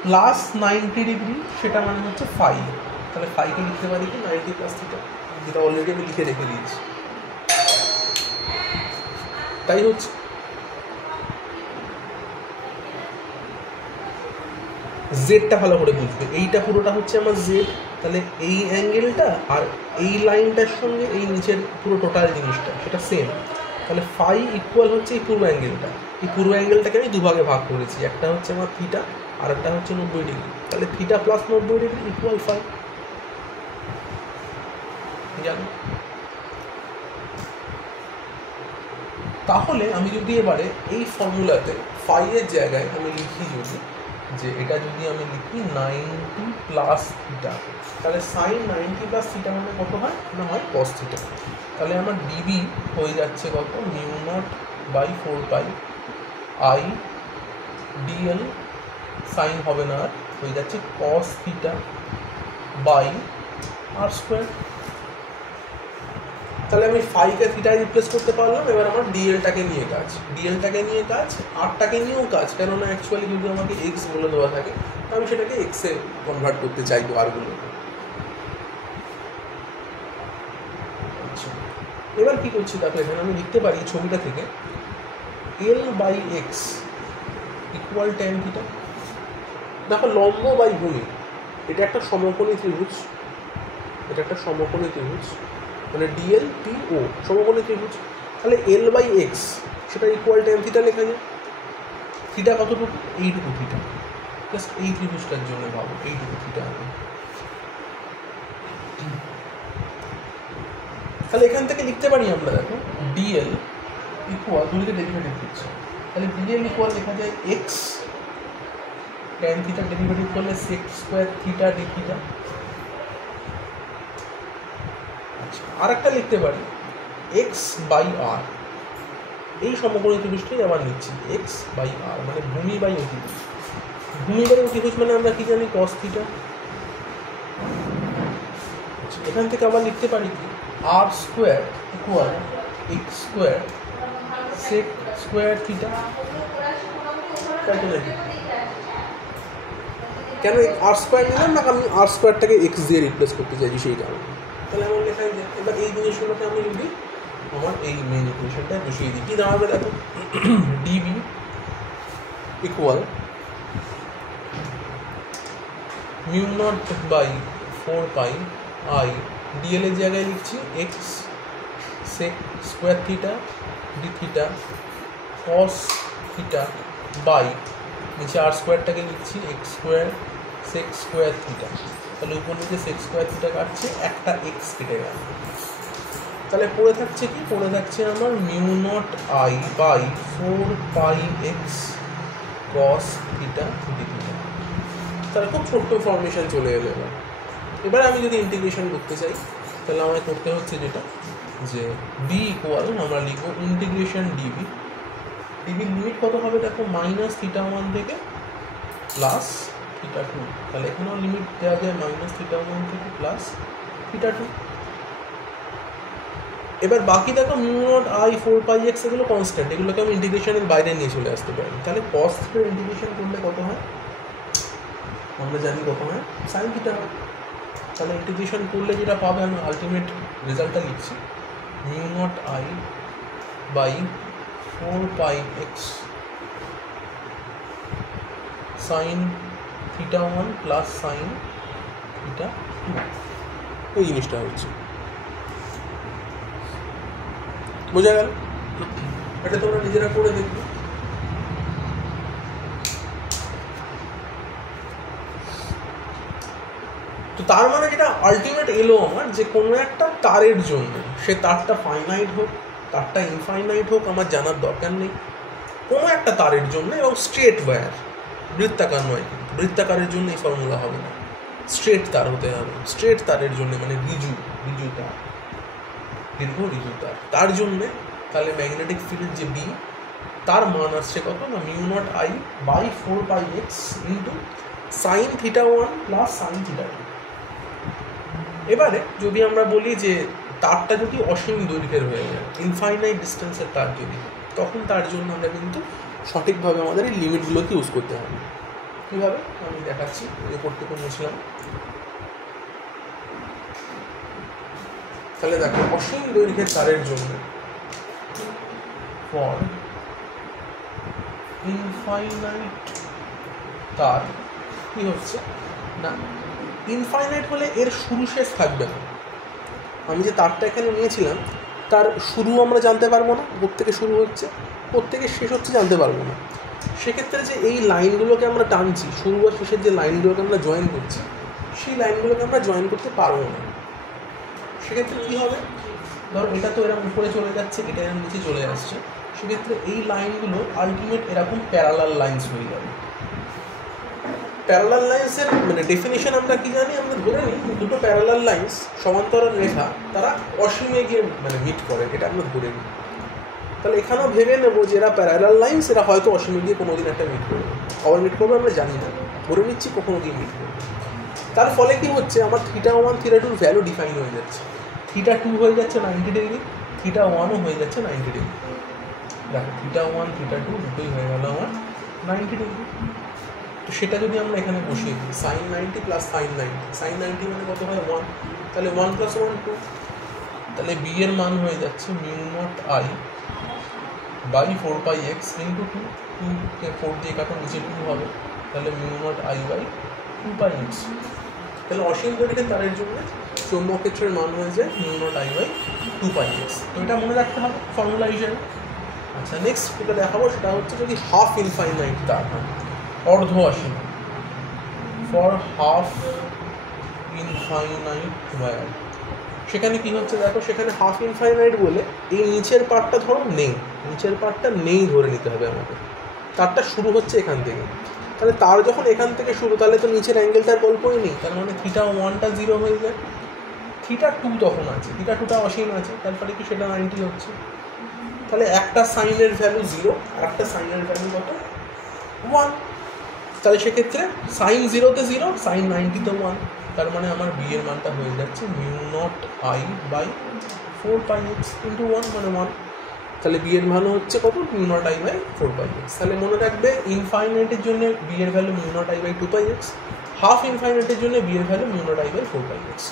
প্লাস 90 ডিগ্রি, সেটা মানে হচ্ছে ফাই। তাহলে ফাইকে লিখতে পারি কি 90 প্লাস থিটা, যেটা অলরেডি আমি লিখে রেখে দিয়েছি। তাই হচ্ছে জেডটা ভালো করে বুঝবে, এইটা পুরোটা হচ্ছে আমার জেড, তাহলে এই অ্যাঙ্গেলটা আর এই লাইনটার সঙ্গে এই নিচের পুরো টোটাল জিনিসটা সেটা সেম, তাহলে ফাই ইকুয়াল হচ্ছে এই পুরো অ্যাঙ্গেলটা। এই পুরো অ্যাঙ্গেলটাকে আমি দুভাগে ভাগ করেছি, একটা হচ্ছে আমার থিটা আর একটা হচ্ছে 90 ডিগ্রি, তাহলে theta plus 90 degree equal phi. জানো, তাহলে আমি যদি এবারে এই ফর্মুলাতে ফাইয়ের জায়গায় আমি লিখি, যদি যে এটা যদি আমি লিখি 90 প্লাস থিটা, তাহলে সাইন 90 প্লাস থিটা মানে কত হয় না, হয় কস থিটা। তাহলে আমার ডিবি হয়ে যাচ্ছে কত, μ0/4 পাই আই ডিএল, সাইন হবে না আর, হয়ে যাচ্ছে cos theta by r square. তাহলে আমি ফাইকে থিটায় রিপ্লেস করতে পারলাম। এবার আমার ডিএলটাকে নিয়ে কাজ, আরটাকে নিয়েও কাজ, কেননা অ্যাকচুয়ালি যদি আমাকে এক্স বলে দেওয়া থাকে আমি সেটাকে এক্সে কনভার্ট করতে চাইবো আরগুলোকে। আচ্ছা, এবার কি করছি দেখো, এখানে আমি লিখতে পারি ছবিটা থেকে L/x ইকুয়াল tan থিটা। দেখো লম্ব বাই ভূমি, এটা একটা সমকোণী ত্রিভুজ, মানে ডিএল পি ও সমকোণী ত্রিভুজ। তাহলে L/x সেটা ইকুয়াল tan থিটা লেখা যায়। থিটা কতটুকু? এইটুকু থিটা। জাস্ট এই ত্রিভুজটার জন্য ভাবো, এইটুকু থিটা হবে। তাহলে এখান থেকে লিখতে পারি আমরা, দেখো ডিএল ইকুয়াল, দুদিকে ডেরিভেটিভ দিচ্ছি, তাহলে ডিএল ইকুয়াল লেখা যায় এক্স tan থিটা ডেরিভেটিভ করলে sec square theta d theta. আচ্ছা, আর একটা লিখতে পারি x/r, এই সমকোণী ত্রিভুজটাই আবার নিচ্ছি x/r, মানে ভূমি বাই অতিভুজ। মানে আমরা কি জানি cos থিটা। এখান থেকে আবার লিখতে পারি কি r square equal x square sec square theta. তাই তো নাকি? কেন আর স্কোয়ার নিলাম না, আমি আর স্কোয়ারটাকে এক্স দিয়ে রিপ্লেস করতে চাইছি সেই কারণে। তাহলে আমার লেখাই যায়। এবার এই জিনিসগুলোকে আমি যদি আমার এই মেইন ইকুয়েশনটা বসিয়ে দিই, কী দাঁড়াবে দেখো, ডিবি ইকুয়াল μ0/4πi, ডিএল এর জায়গায় লিখছি x sec square theta d theta cos theta by নিচে আর স্কোয়ারটাকে লিখছি x square sec square theta. তাহলে উপর নিচে সেক স্কোয়ার থিটা কাটছে, একটা এক্স কেটে গেল। তাহলে পড়ে থাকছে কি? পড়ে থাকছে আমার μ0I/4πx cos theta d theta. তাহলে খুব ছোট্ট ফর্মেশন চলে এলো। এবার আমি যদি ইন্টিগ্রেশন করতে চাই তাহলে আমায় করতে হচ্ছে যেটা, যে বি ইকুয়াল আমরা লিখবো ইন্টিগ্রেশন ডিবি। ডিবির লিমিট কত হবে দেখো, -θ1 থেকে +θ2। তাহলে এখানেও লিমিট দেওয়া যায় -θ1 থেকে +θ2। এবার বাকি দেখো μ0I/4πx এগুলো কনস্ট্যান্ট, এগুলোকে আমি ইন্টিগ্রেশনের বাইরে নিয়ে চলে আসতে পারি। তাহলে cos θ ইন্টিগ্রেশন করলে কত হয় আমরা জানি, কত হয় sin θ। তাহলে ইন্টিগ্রেশন করলে যেটা পাবে, আমি আলটিমেট রেজাল্টটা লিখছি μ0I/4πx sin θ1 প্লাস sin θ2, এই জিনিসটা হচ্ছে। বোঝা গেল? এটা তোমরা নিজেরা করে দেখবে। তো তার মানে যেটা আলটিমেট এলো আমার, যে কোনো একটা তারের জন্য, সে তারটা ফাইনাইট হোক তারটা ইনফাইনাইট হোক আমার জানার দরকার নেই, কোনো একটা তারের জন্য, এবং স্ট্রেট ওয়্যার, বৃত্তাকার নয়, বৃত্তাকারের জন্য এই ফর্মুলা হবে না, স্ট্রেট তার হতে হবে। স্ট্রেট তারের জন্য মানে ঋজু তার, দীর্ঘ ঋজু তার, তার জন্যে তাহলে ম্যাগনেটিক ফিল্ড যে বি, তার মান আসছে কত না μ0I/4πx into sin θ1 plus sin θ2। এবারে যদি আমরা বলি যে তারটা যদি অসীম দৈর্ঘ্যের হয়ে যায়, ইনফাইনাইট ডিস্টেন্সের তার যদি, তখন তার জন্য আমরা কিন্তু সঠিকভাবে আমাদের এই লিমিটগুলোকে ইউজ করতে হবে। কীভাবে আমি দেখাচ্ছি, রেকর্ডটুকু মুছলাম। তাহলে দেখো, অসীম দৈর্ঘ্যের তারের জন্য ফর ইনফাইনাইট তার কি হচ্ছে না, ইনফাইনাইট হলে এর শুরু শেষ থাকবে না। আমি যে তারটা এখানে নিয়েছিলাম তার শুরু আমরা জানতে পারবো না, কোত্থেকে শুরু হচ্ছে কোত্থেকে শেষ হচ্ছে জানতে পারবো না। সেক্ষেত্রে যে এই লাইনগুলোকে আমরা টানছি, শুরু আর শেষের যে লাইনগুলোকে আমরা জয়েন করছি, সেই লাইনগুলোকে আমরা জয়েন করতে পারবো না। সেক্ষেত্রে কী হবে, ধরো এটা তো এরকম উপরে চলে যাচ্ছে, এটা এরকম নিচে চলে আসছে, সেক্ষেত্রে এই লাইনগুলো আলটিমেট এরকম প্যারালাল লাইন্স হয়ে যাবে। প্যারালাল লাইন্সের মানে ডেফিনেশন আমরা কি জানি, আমরা ধরে নিই দুটো প্যারালাল লাইন্স সমান্তরাল রেখা, তারা অসীমে গিয়ে মানে মিট করে, এটা আমরা ধরে নিই। তাহলে এখানেও ভেবে নেবো যে এরা প্যারালাল লাইন্স, এরা হয়তো অসীমে গিয়ে কোনো দিন একটা মিট করবে, আবার মিট করবে আমরা জানি না, ধরে নিচ্ছি কখনো গিয়ে মিট করবে। তার ফলে কি হচ্ছে, আমার θ1 θ2 ভ্যালু ডিফাইন হয়ে যাচ্ছে। থিটা 2 হয়ে যাচ্ছে 90 ডিগ্রি, থিটা 1ও হয়ে যাচ্ছে 90 ডিগ্রি। দেখো থিটা 1 থিটা 2 দুটোই হয়ে গেল আমার 90 ডিগ্রি। তো সেটা যদি আমরা এখানে বসিয়ে দিই সাইন 90 প্লাস সাইন 90, সাইন 90 মানে কত হয় 1, তাহলে 1 প্লাস 1 2, তাহলে বি এর মান হয়ে যাচ্ছে mu not I by 4 pi x into 2, 2কে 4 দিয়ে কাটো নিচে 2 হবে, তাহলে mu not I by 2 pi x. তাহলে অসীম দৈর্ঘ্যের তারের জন্য চৌম্বক ক্ষেত্রের মান হয়ে যায় mu not I by 2 pi x. তো এটা মনে রাখতে হবে ফর্মুলা হিসেবে। আচ্ছা নেক্সট যেটা দেখাবো সেটা হচ্ছে যদি হাফ ইনফাইনাইট তার হয়, অর্ধ অসীম, ফর হাফ ইনফাইনাইট ওয়্যার। সেখানে কি হচ্ছে দেখো, সেখানে হাফ ইনফাইনাইট বলে এই নিচের পার্টটা ধরো নেই, নিচের পার্টটা নেই ধরে নিতে হবে আমাকে, তারটা শুরু হচ্ছে এখান থেকে। তাহলে তার যখন এখান থেকে শুরু, তাহলে তো নিচের অ্যাঙ্গেলটার গল্পই নেই, তার মানে থিটা 1টা 0 হয়ে যায়, থিটা 2 তখন আছে, থিটা 2টা অসীম আছে, তারপরে কি সেটা 90 হচ্ছে। তাহলে একটা সাইনের ভ্যালু 0 আর একটা সাইনের ভ্যালু কত 1, তাহলে সেক্ষেত্রে সাইন 0তে 0, সাইন 90তে 1, তার মানে আমার বি এর মানটা হয়ে যাচ্ছে mu not I by 4 pi x into 1 মানে 1। তাহলে বি এর ভ্যালু হচ্ছে কত, mu not I by 4 pi x. তাহলে মনে রাখবে ইনফাইনাইটের জন্য বি এর value mu not I by 2 pi x, half ইনফাইনাইটের জন্য বি এর value mu not I by 4 pi x.